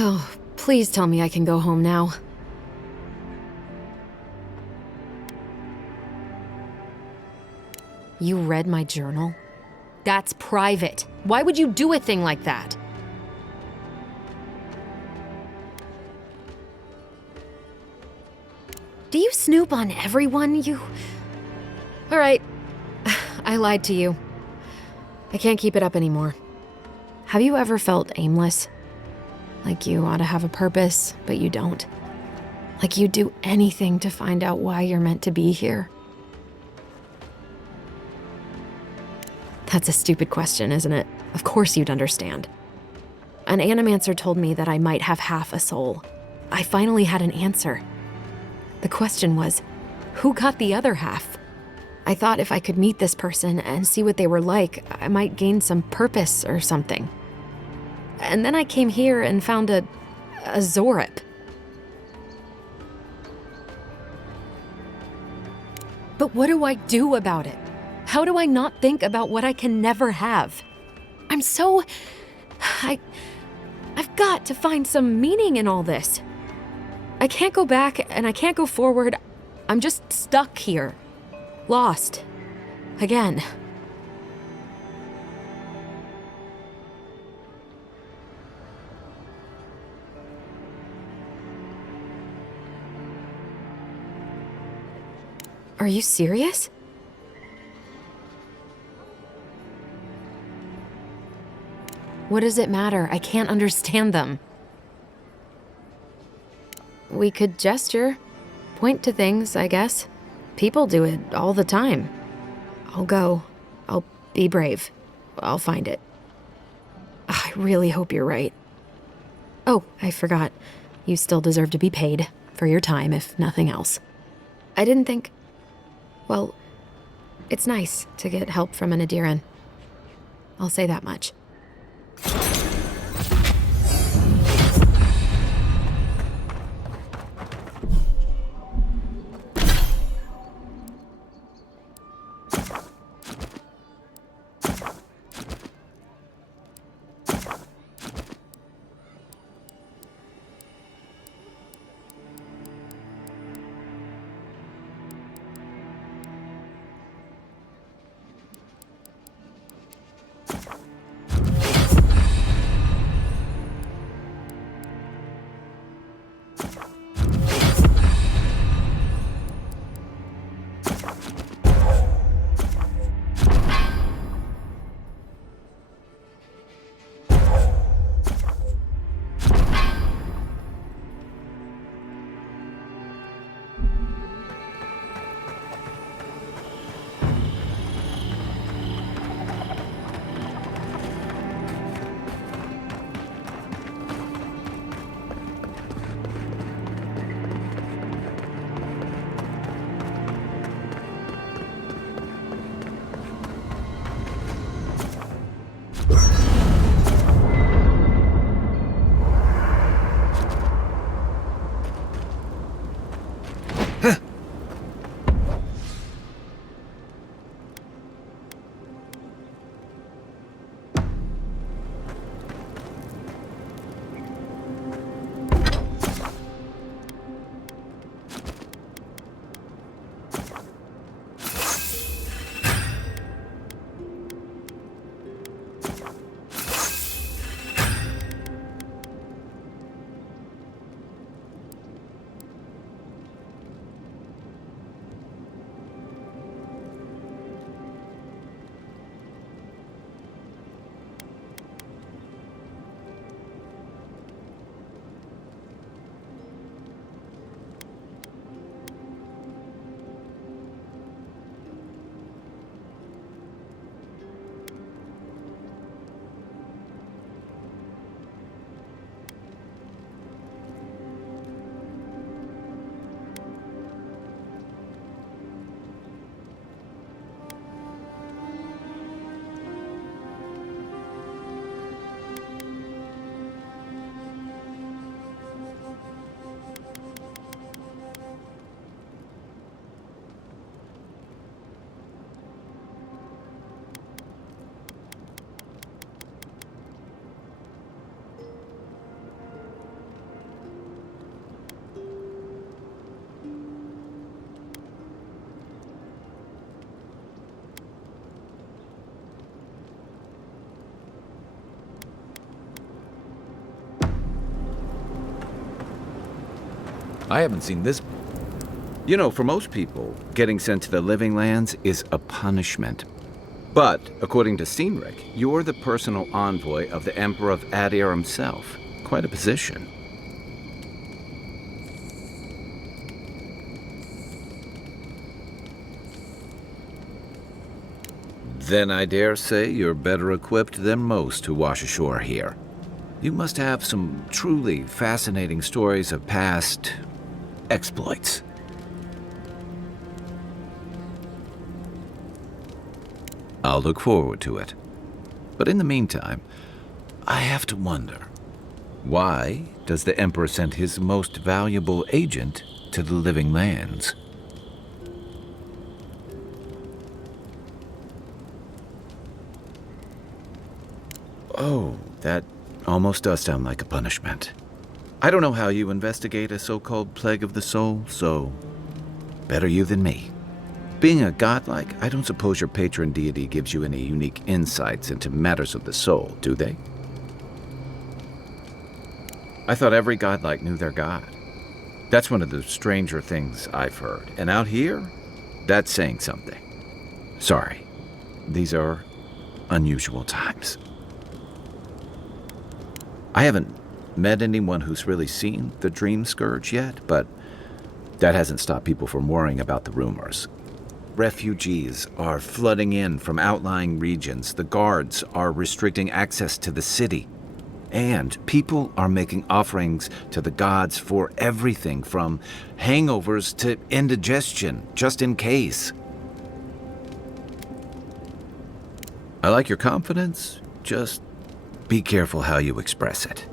Oh, please tell me I can go home now. You read my journal? That's private. Why would you do a thing like that? Do you snoop on everyone? All right. I lied to you. I can't keep it up anymore. Have you ever felt aimless? Like you ought to have a purpose, but you don't. Like you'd do anything to find out why you're meant to be here. That's a stupid question, isn't it? Of course you'd understand. An animancer told me that I might have half a soul. I finally had an answer. The question was, who got the other half? I thought if I could meet this person and see what they were like, I might gain some purpose or something. And then I came here and found a Zorip. But what do I do about it? How do I not think about what I can never have? I've got to find some meaning in all this. I can't go back and I can't go forward. I'm just stuck here. Lost. Again. Are you serious? What does it matter? I can't understand them. We could gesture, point to things, I guess. People do it all the time. I'll go. I'll be brave. I'll find it. I really hope you're right. Oh, I forgot. You still deserve to be paid for your time, if nothing else. I didn't think... Well, it's nice to get help from an Adiran. I'll say that much. I haven't seen this. You know, for most people, getting sent to the Living Lands is a punishment. But, according to Cynric, you're the personal envoy of the Emperor of Adir himself. Quite a position. Then I dare say you're better equipped than most who wash ashore here. You must have some truly fascinating stories of past exploits. I'll look forward to it. But in the meantime, I have to wonder, why does the Emperor send his most valuable agent to the Living Lands? Oh, that almost does sound like a punishment. I don't know how you investigate a so-called plague of the soul, so better you than me. Being a godlike, I don't suppose your patron deity gives you any unique insights into matters of the soul, do they? I thought every godlike knew their god. That's one of the stranger things I've heard. And out here, that's saying something. Sorry, these are unusual times. I haven't met anyone who's really seen the Dream Scourge yet, but that hasn't stopped people from worrying about the rumors. refugees are flooding in from outlying regions. The guards are restricting access to the city. And people are making offerings to the gods for everything from hangovers to indigestion, just in case. I like your confidence, just be careful how you express it.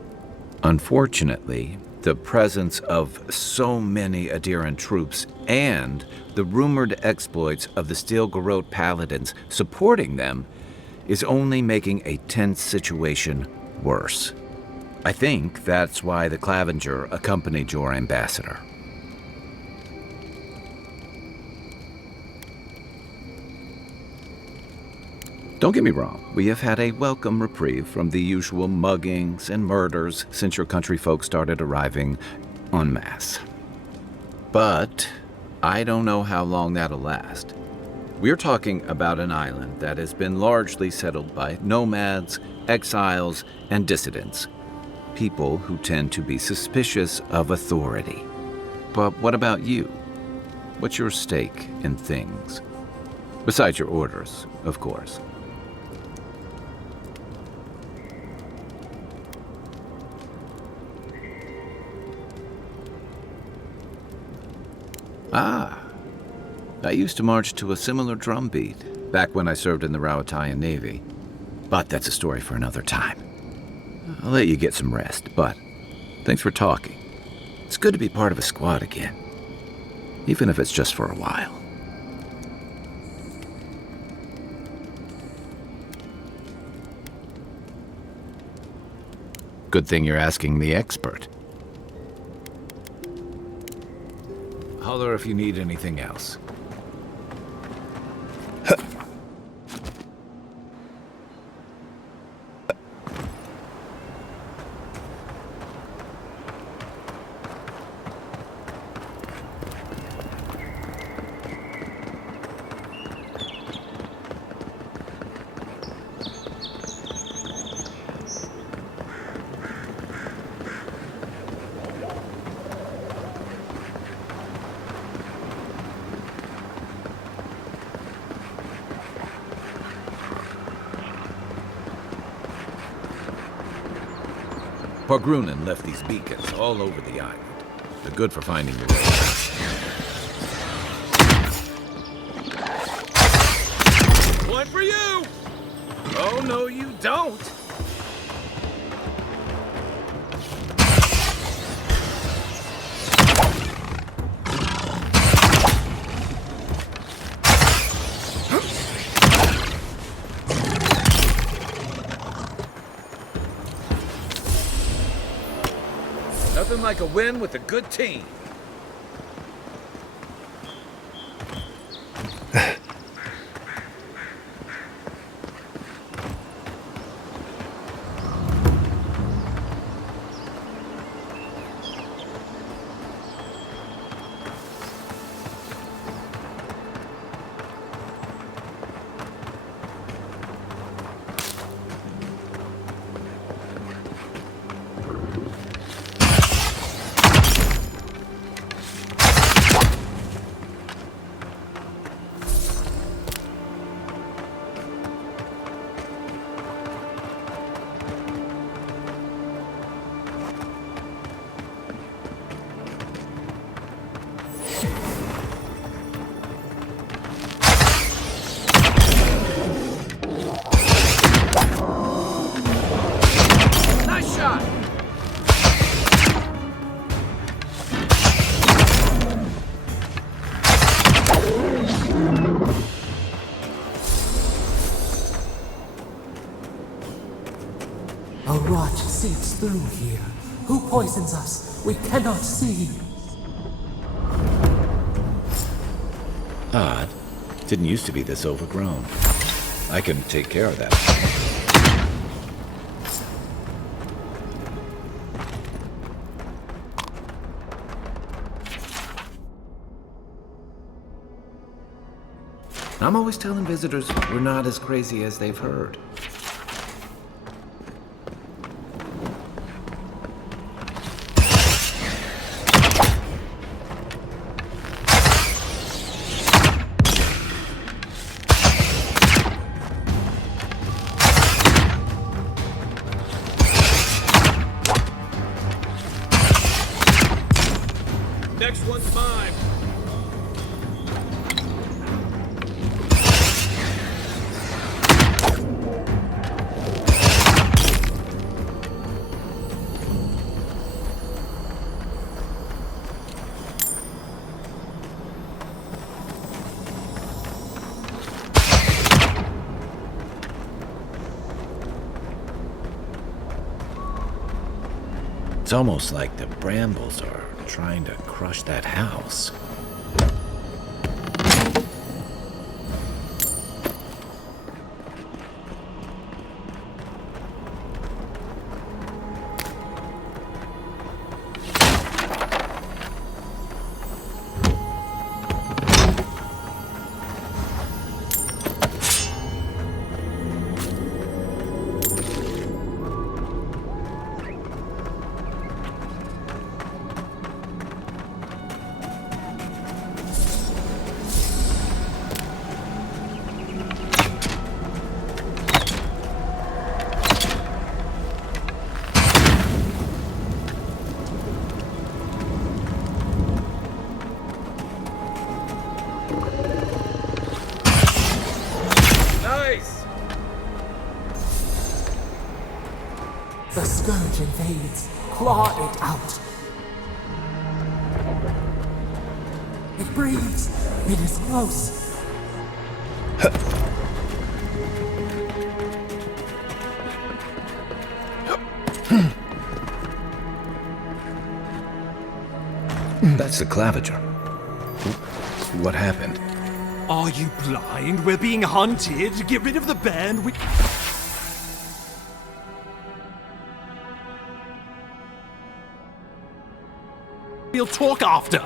Unfortunately, the presence of so many Adiran troops and the rumored exploits of the Steel Garrote paladins supporting them is only making a tense situation worse. I think that's why the Clavenger accompanied your ambassador. Don't get me wrong, we have had a welcome reprieve from the usual muggings and murders since your country folk started arriving en masse. But I don't know how long that'll last. We're talking about an island that has been largely settled by nomads, exiles, and dissidents. People who tend to be suspicious of authority. But what about you? What's your stake in things? Besides your orders, of course. Ah, I used to march to a similar drumbeat back when I served in the Rawatayan Navy. But that's a story for another time. I'll let you get some rest, but thanks for talking. It's good to be part of a squad again, even if it's just for a while. Good thing you're asking the expert. Holler if you need anything else. Pargrunen left these beacons all over the island. They're good for finding your way. One for you! Oh, no, you don't! Nothing like a win with a good team. A rot seeps through here. Who poisons us? We cannot see. Odd. Didn't used to be this overgrown. I can take care of that. I'm always telling visitors we're not as crazy as they've heard. Next one's mine. It's almost like the brambles are trying to crush that house. The scourge invades. Claw it out. It breathes. It is close. That's the claviger. What happened? Are you blind? We're being hunted. Get rid of the bear and we... We'll talk after.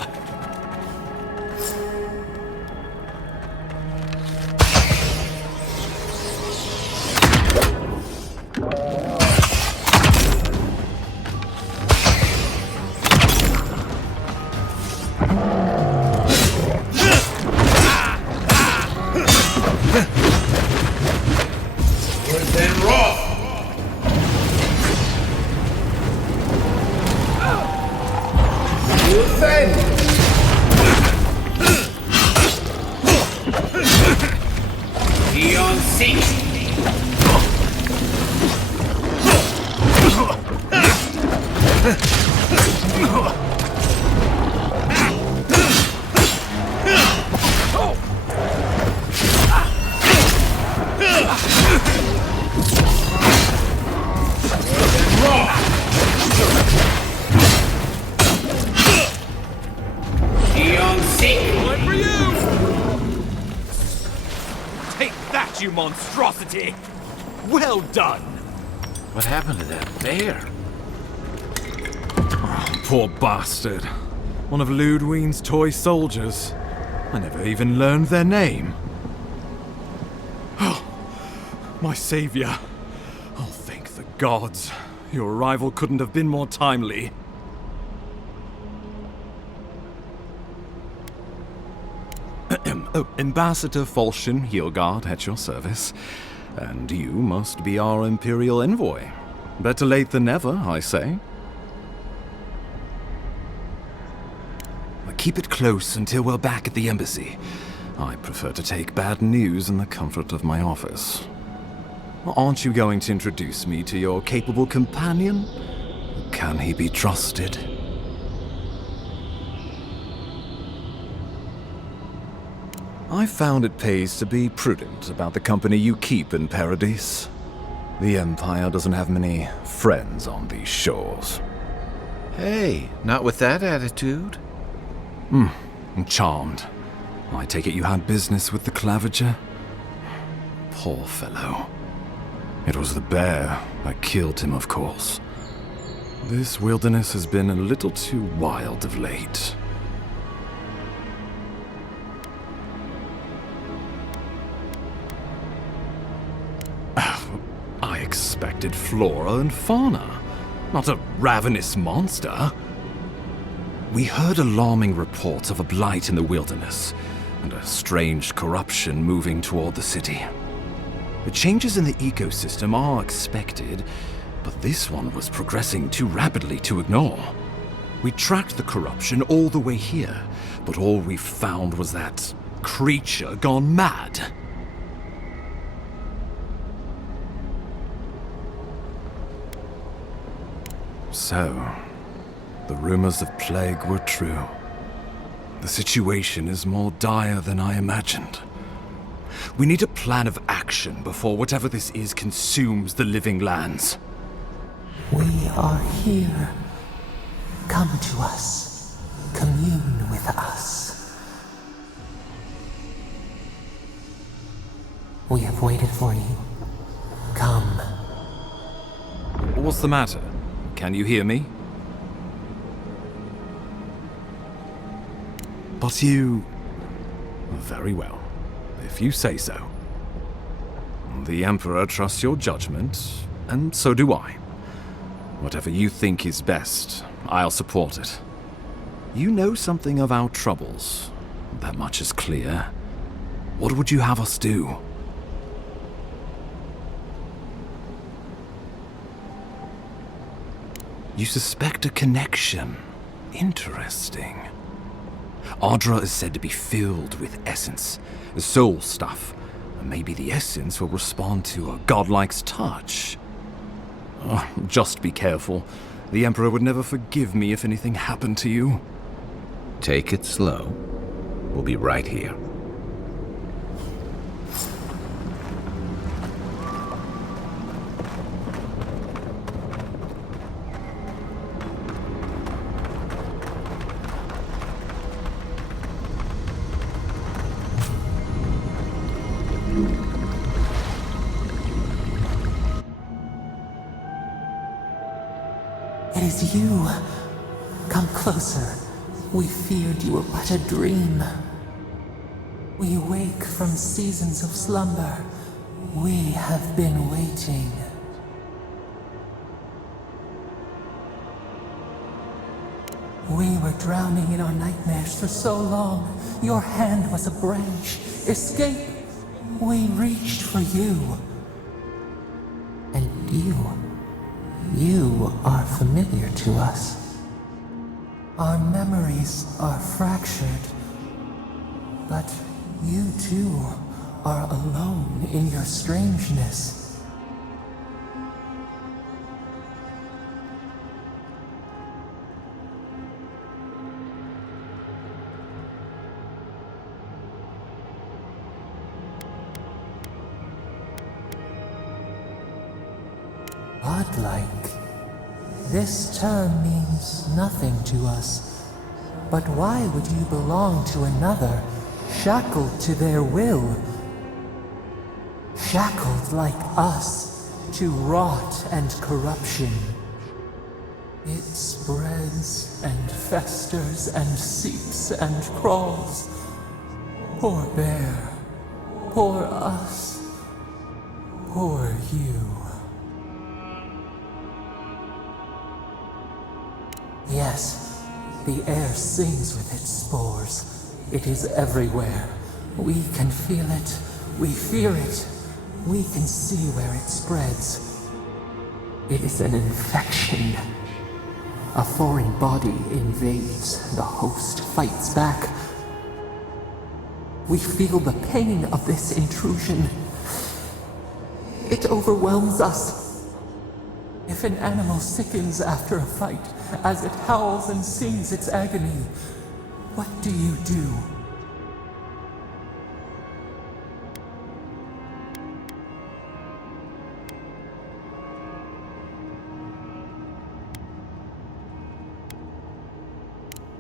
You monstrosity! Well done! What happened to that bear? Oh, poor bastard. One of Ludwine's toy soldiers. I never even learned their name. Oh, my savior. Oh, thank the gods. Your arrival couldn't have been more timely. Oh, Ambassador Falchion Heelguard at your service. And you must be our Imperial envoy. Better late than never, I say. Keep it close until we're back at the embassy. I prefer to take bad news in the comfort of my office. Aren't you going to introduce me to your capable companion? Can he be trusted? I found it pays to be prudent about the company you keep in Paradise. The Empire doesn't have many friends on these shores. Hey, not with that attitude. I'm charmed. I take it you had business with the Claviger? Poor fellow. It was the bear that killed him, of course. This wilderness has been a little too wild of late. I expected flora and fauna, not a ravenous monster. We heard alarming reports of a blight in the wilderness, and a strange corruption moving toward the city. The changes in the ecosystem are expected, but this one was progressing too rapidly to ignore. We tracked the corruption all the way here, but all we found was that creature gone mad. So, the rumors of plague were true. The situation is more dire than I imagined. We need a plan of action before whatever this is consumes the living lands. We are here. Come to us. Commune with us. We have waited for you. Come. What's the matter? Can you hear me? But you... Very well, if you say so. The Emperor trusts your judgment, and so do I. Whatever you think is best, I'll support it. You know something of our troubles. That much is clear. What would you have us do? You suspect a connection. Interesting. Ardra is said to be filled with essence, soul stuff. Maybe the essence will respond to a godlike's touch. Oh, just be careful. The Emperor would never forgive me if anything happened to you. Take it slow. We'll be right here. It is you. Come closer. We feared you were but a dream. We wake from seasons of slumber. We have been waiting. We were drowning in our nightmares for so long. Your hand was a branch. Escape! We reached for you. And you are familiar to us. Our memories are fractured. But you too are alone in your strangeness. Godlike. This term means nothing to us. But why would you belong to another, shackled to their will? Shackled like us to rot and corruption. It spreads and festers and seeps and crawls. Poor bear. Poor us. Poor you. Yes, the air sings with its spores. It is everywhere. We can feel it. We fear it. We can see where it spreads. It is an infection. A foreign body invades. The host fights back. We feel the pain of this intrusion. It overwhelms us. If an animal sickens after a fight, as it howls and sings its agony, what do you do?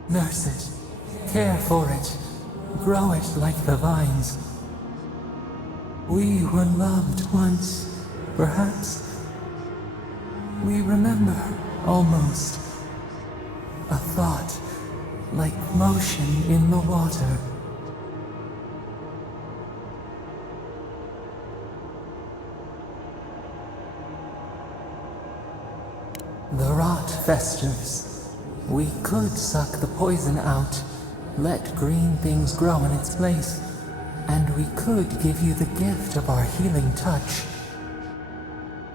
Nurse it, care for it, grow it like the vines. We were loved once, perhaps. We remember, almost. A thought, like motion in the water. The rot festers. We could suck the poison out, let green things grow in its place, and we could give you the gift of our healing touch.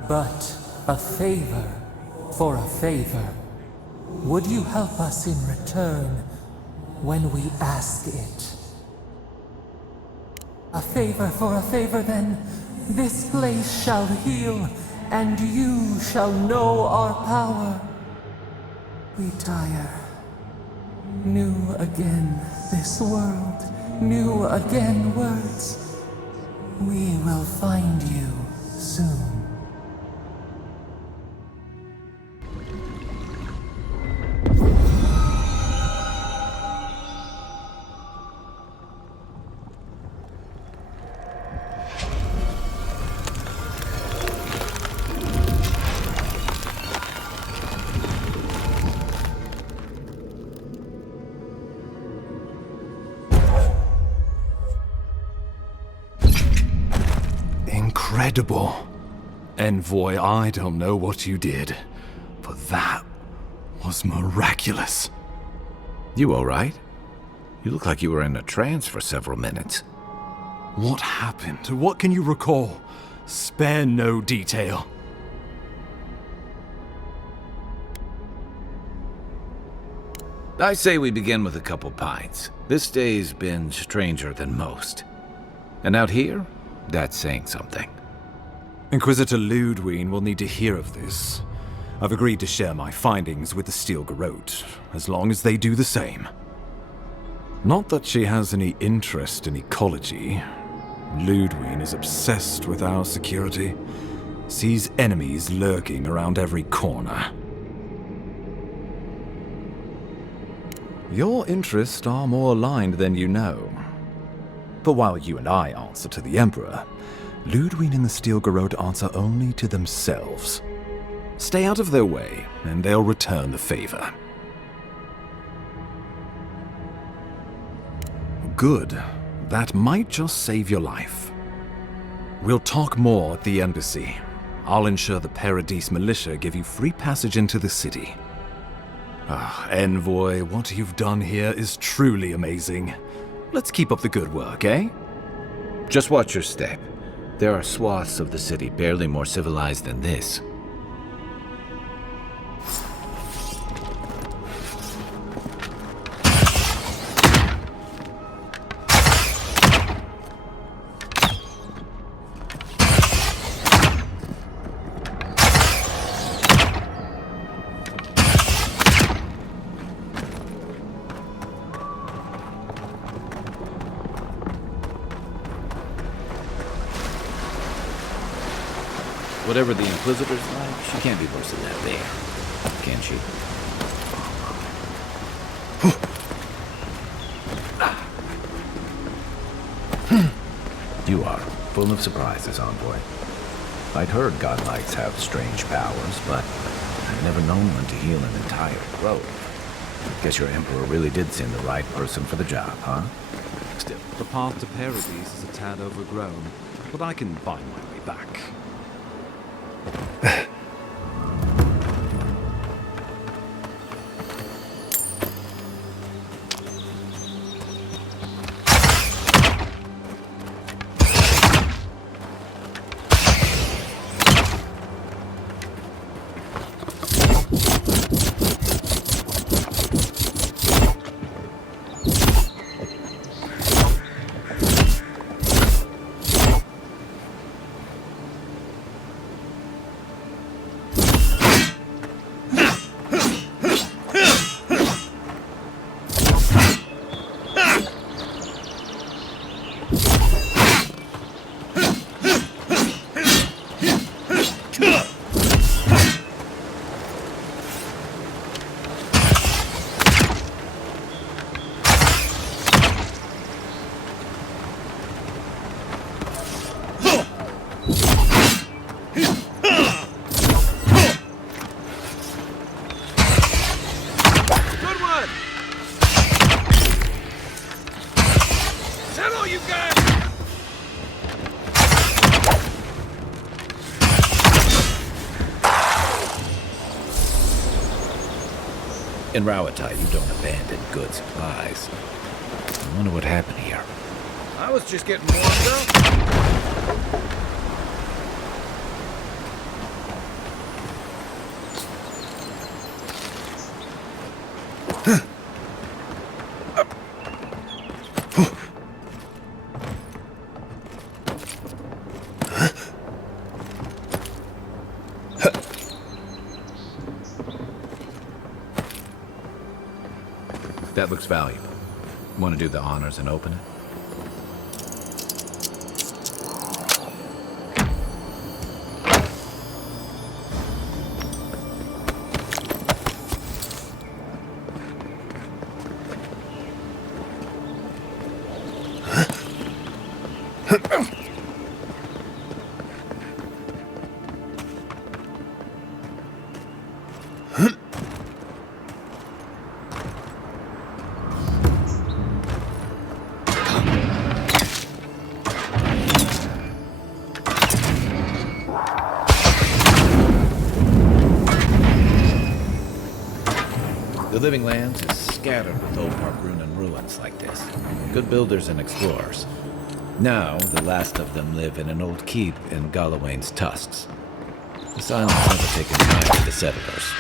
But a favor for a favor. Would you help us in return when we ask it? A favor for a favor, then. This place shall heal, and you shall know our power. We tire. New again this world, new again words. We will find you soon. Incredible. Envoy, I don't know what you did, but that was miraculous. You all right? You look like you were in a trance for several minutes. What happened? What can you recall? Spare no detail. I say we begin with a couple pints. This day's been stranger than most. And out here, that's saying something. Inquisitor Ludwig will need to hear of this. I've agreed to share my findings with the Steel Garrote, as long as they do the same. Not that she has any interest in ecology. Ludwig is obsessed with our security, sees enemies lurking around every corner. Your interests are more aligned than you know. But while you and I answer to the Emperor, Ludwig and the Steel Garrote answer only to themselves. Stay out of their way, and they'll return the favor. Good. That might just save your life. We'll talk more at the embassy. I'll ensure the Paradise militia give you free passage into the city. Envoy, what you've done here is truly amazing. Let's keep up the good work, eh? Just watch your step. There are swaths of the city barely more civilized than this. Whatever the Inquisitor's like, she can't be worse than that there, can she? You are full of surprises, Envoy. I'd heard godlights have strange powers, but I'd never known one to heal an entire grove. Guess your Emperor really did send the right person for the job, huh? Still, the path to Paradise is a tad overgrown, but I can find my way back. In Rawattai, you don't abandon good supplies. I wonder what happened here. I was just getting warmed up. That looks valuable. Want to do the honors and open it? The Living Lands is scattered with old Runen ruins like this. Good builders and explorers. Now, the last of them live in an old keep in Galawain's tusks. This island's never taken time to the settlers.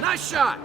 Nice shot!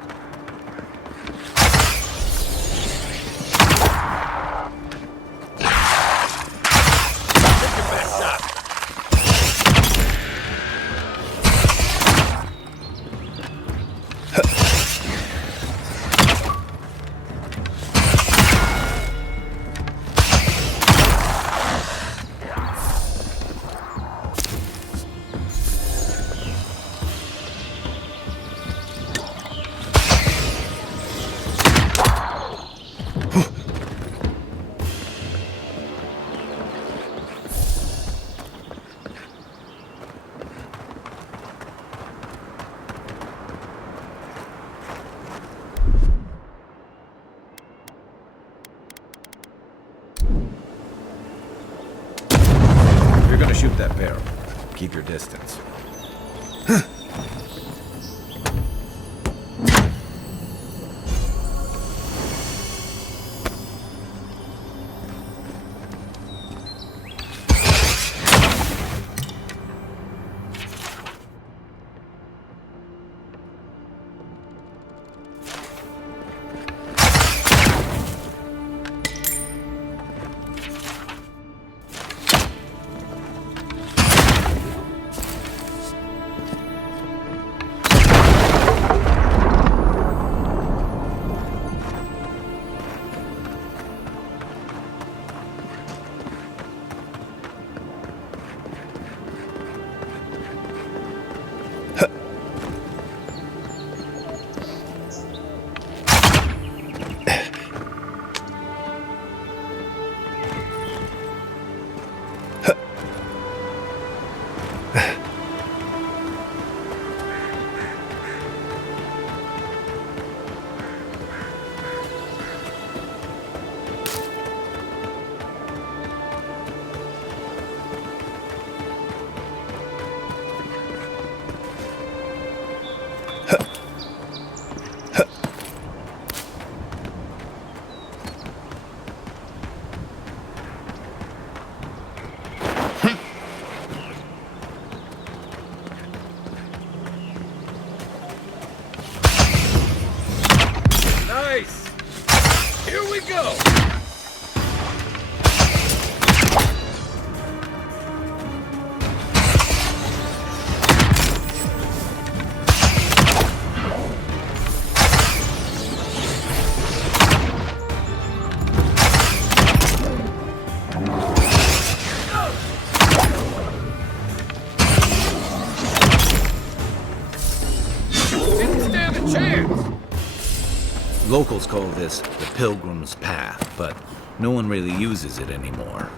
Shoot that barrel. Keep your distance. Nice! Here we go! Didn't stand a chance! Locals call this the Pilgrim's Path, but no one really uses it anymore.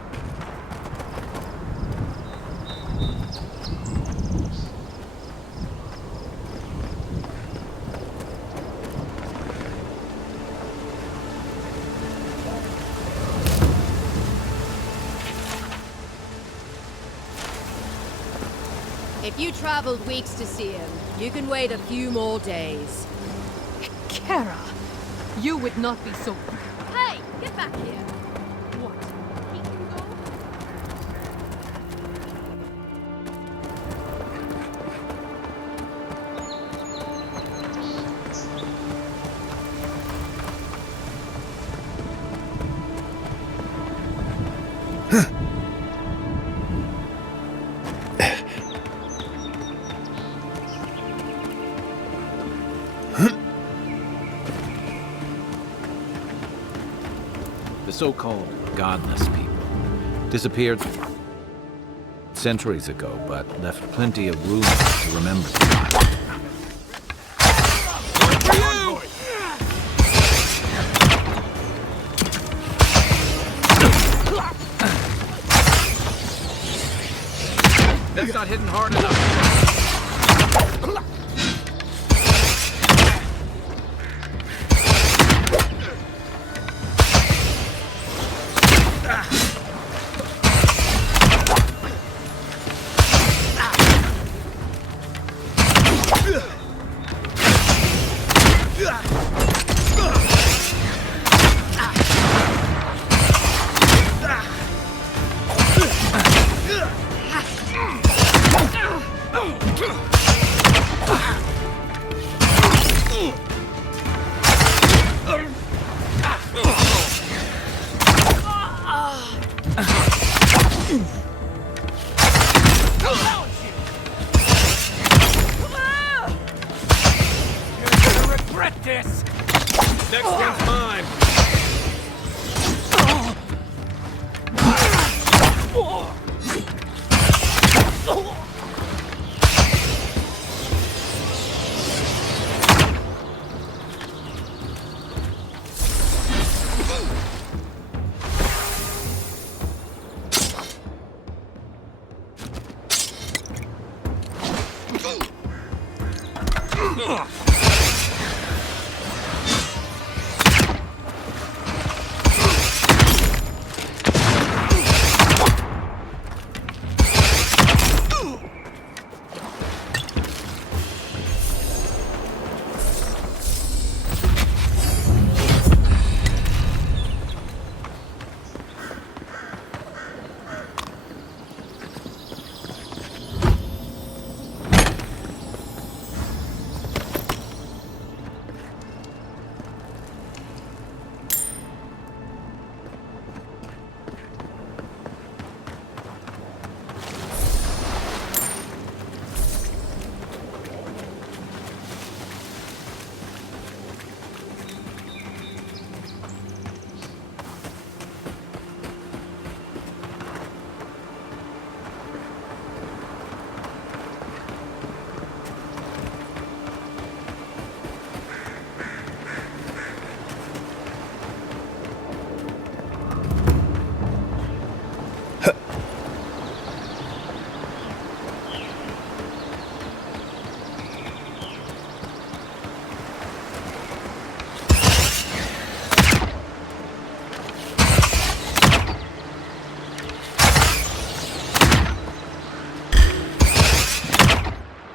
If you traveled weeks to see him, you can wait a few more days. Kara, you would not be so... Hey, get back here! What? He can go? The so-called godless people disappeared centuries ago, but left plenty of rumors to remember them by. That's not hitting hard enough. This! Next one's mine!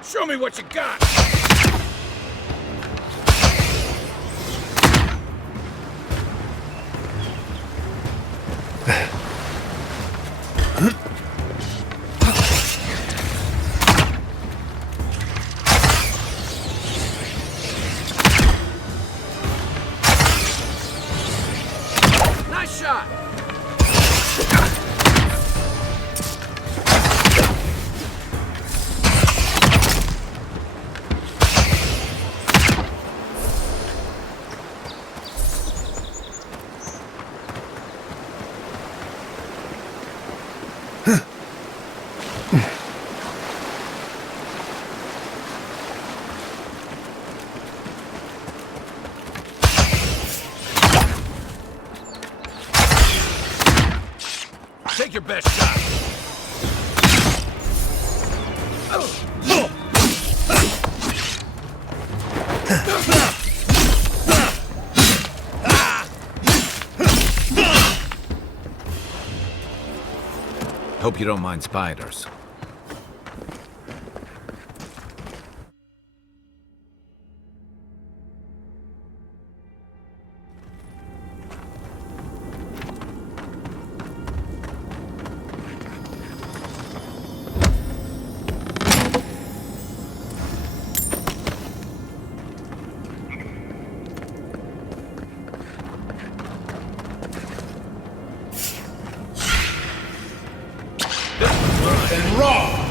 Show me what you got! Nice shot! Take your best shot. Hope you don't mind spiders. and raw!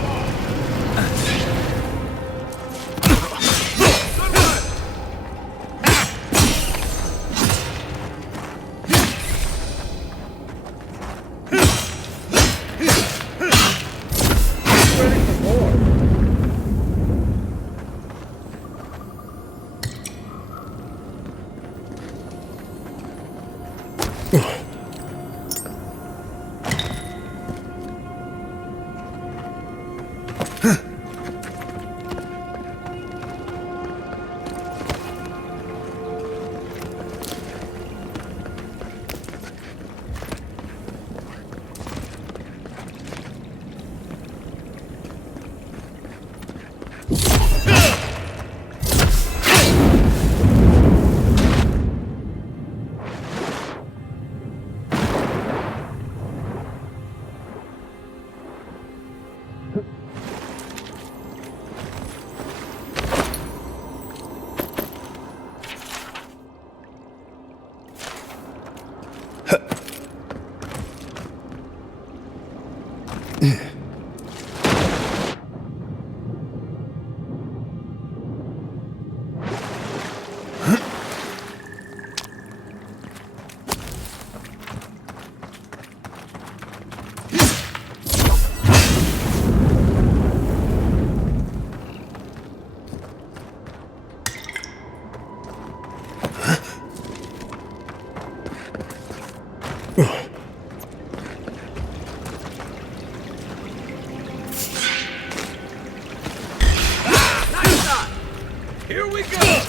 Here we go!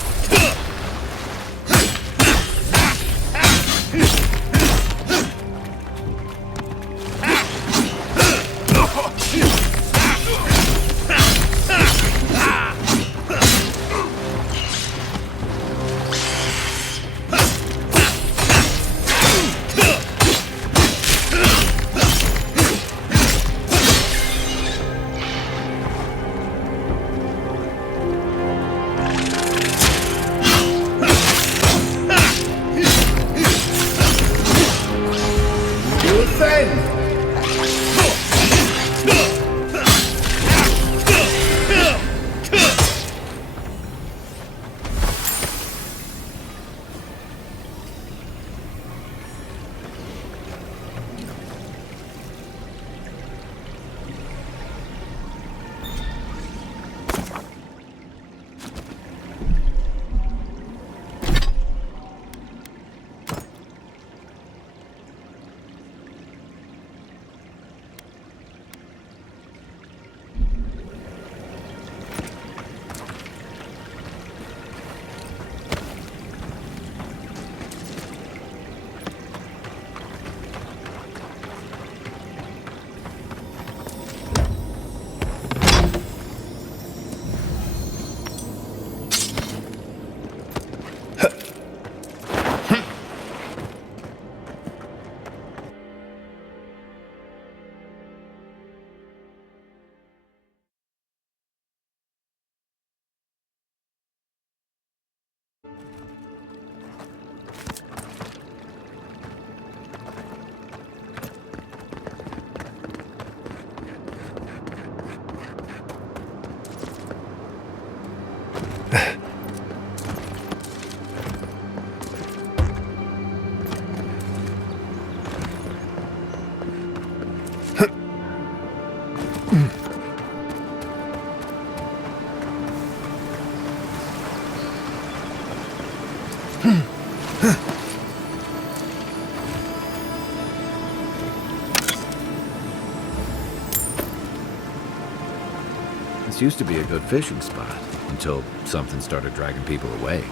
This used to be a good fishing spot, until something started dragging people away.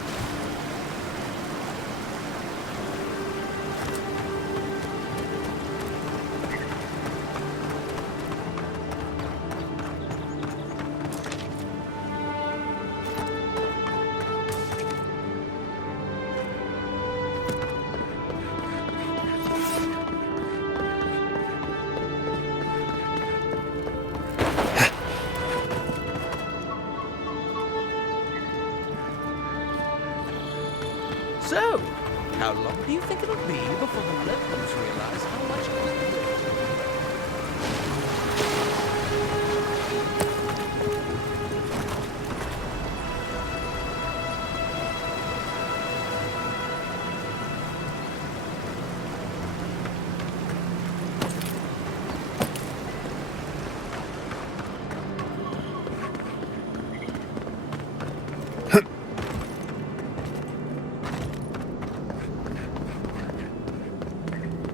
So, how long do you think it'll be before the locals realize how much it was worth?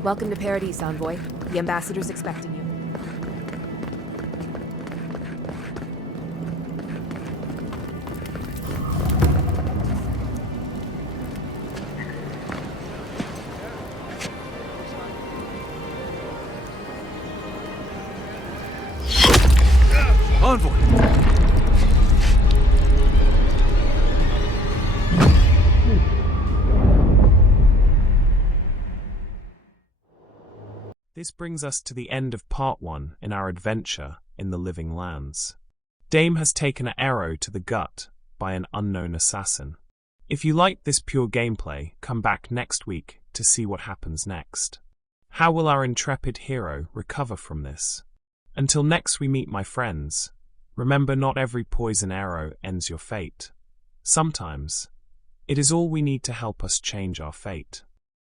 Welcome to Paradise, Envoy. The ambassador's expecting you. Envoy! This brings us to the end of part 1 in our adventure in the Living Lands. Dame has taken an arrow to the gut by an unknown assassin. If you like this pure gameplay, come back next week to see what happens next. How will our intrepid hero recover from this? Until next we meet, my friends, remember, not every poison arrow ends your fate. Sometimes, it is all we need to help us change our fate.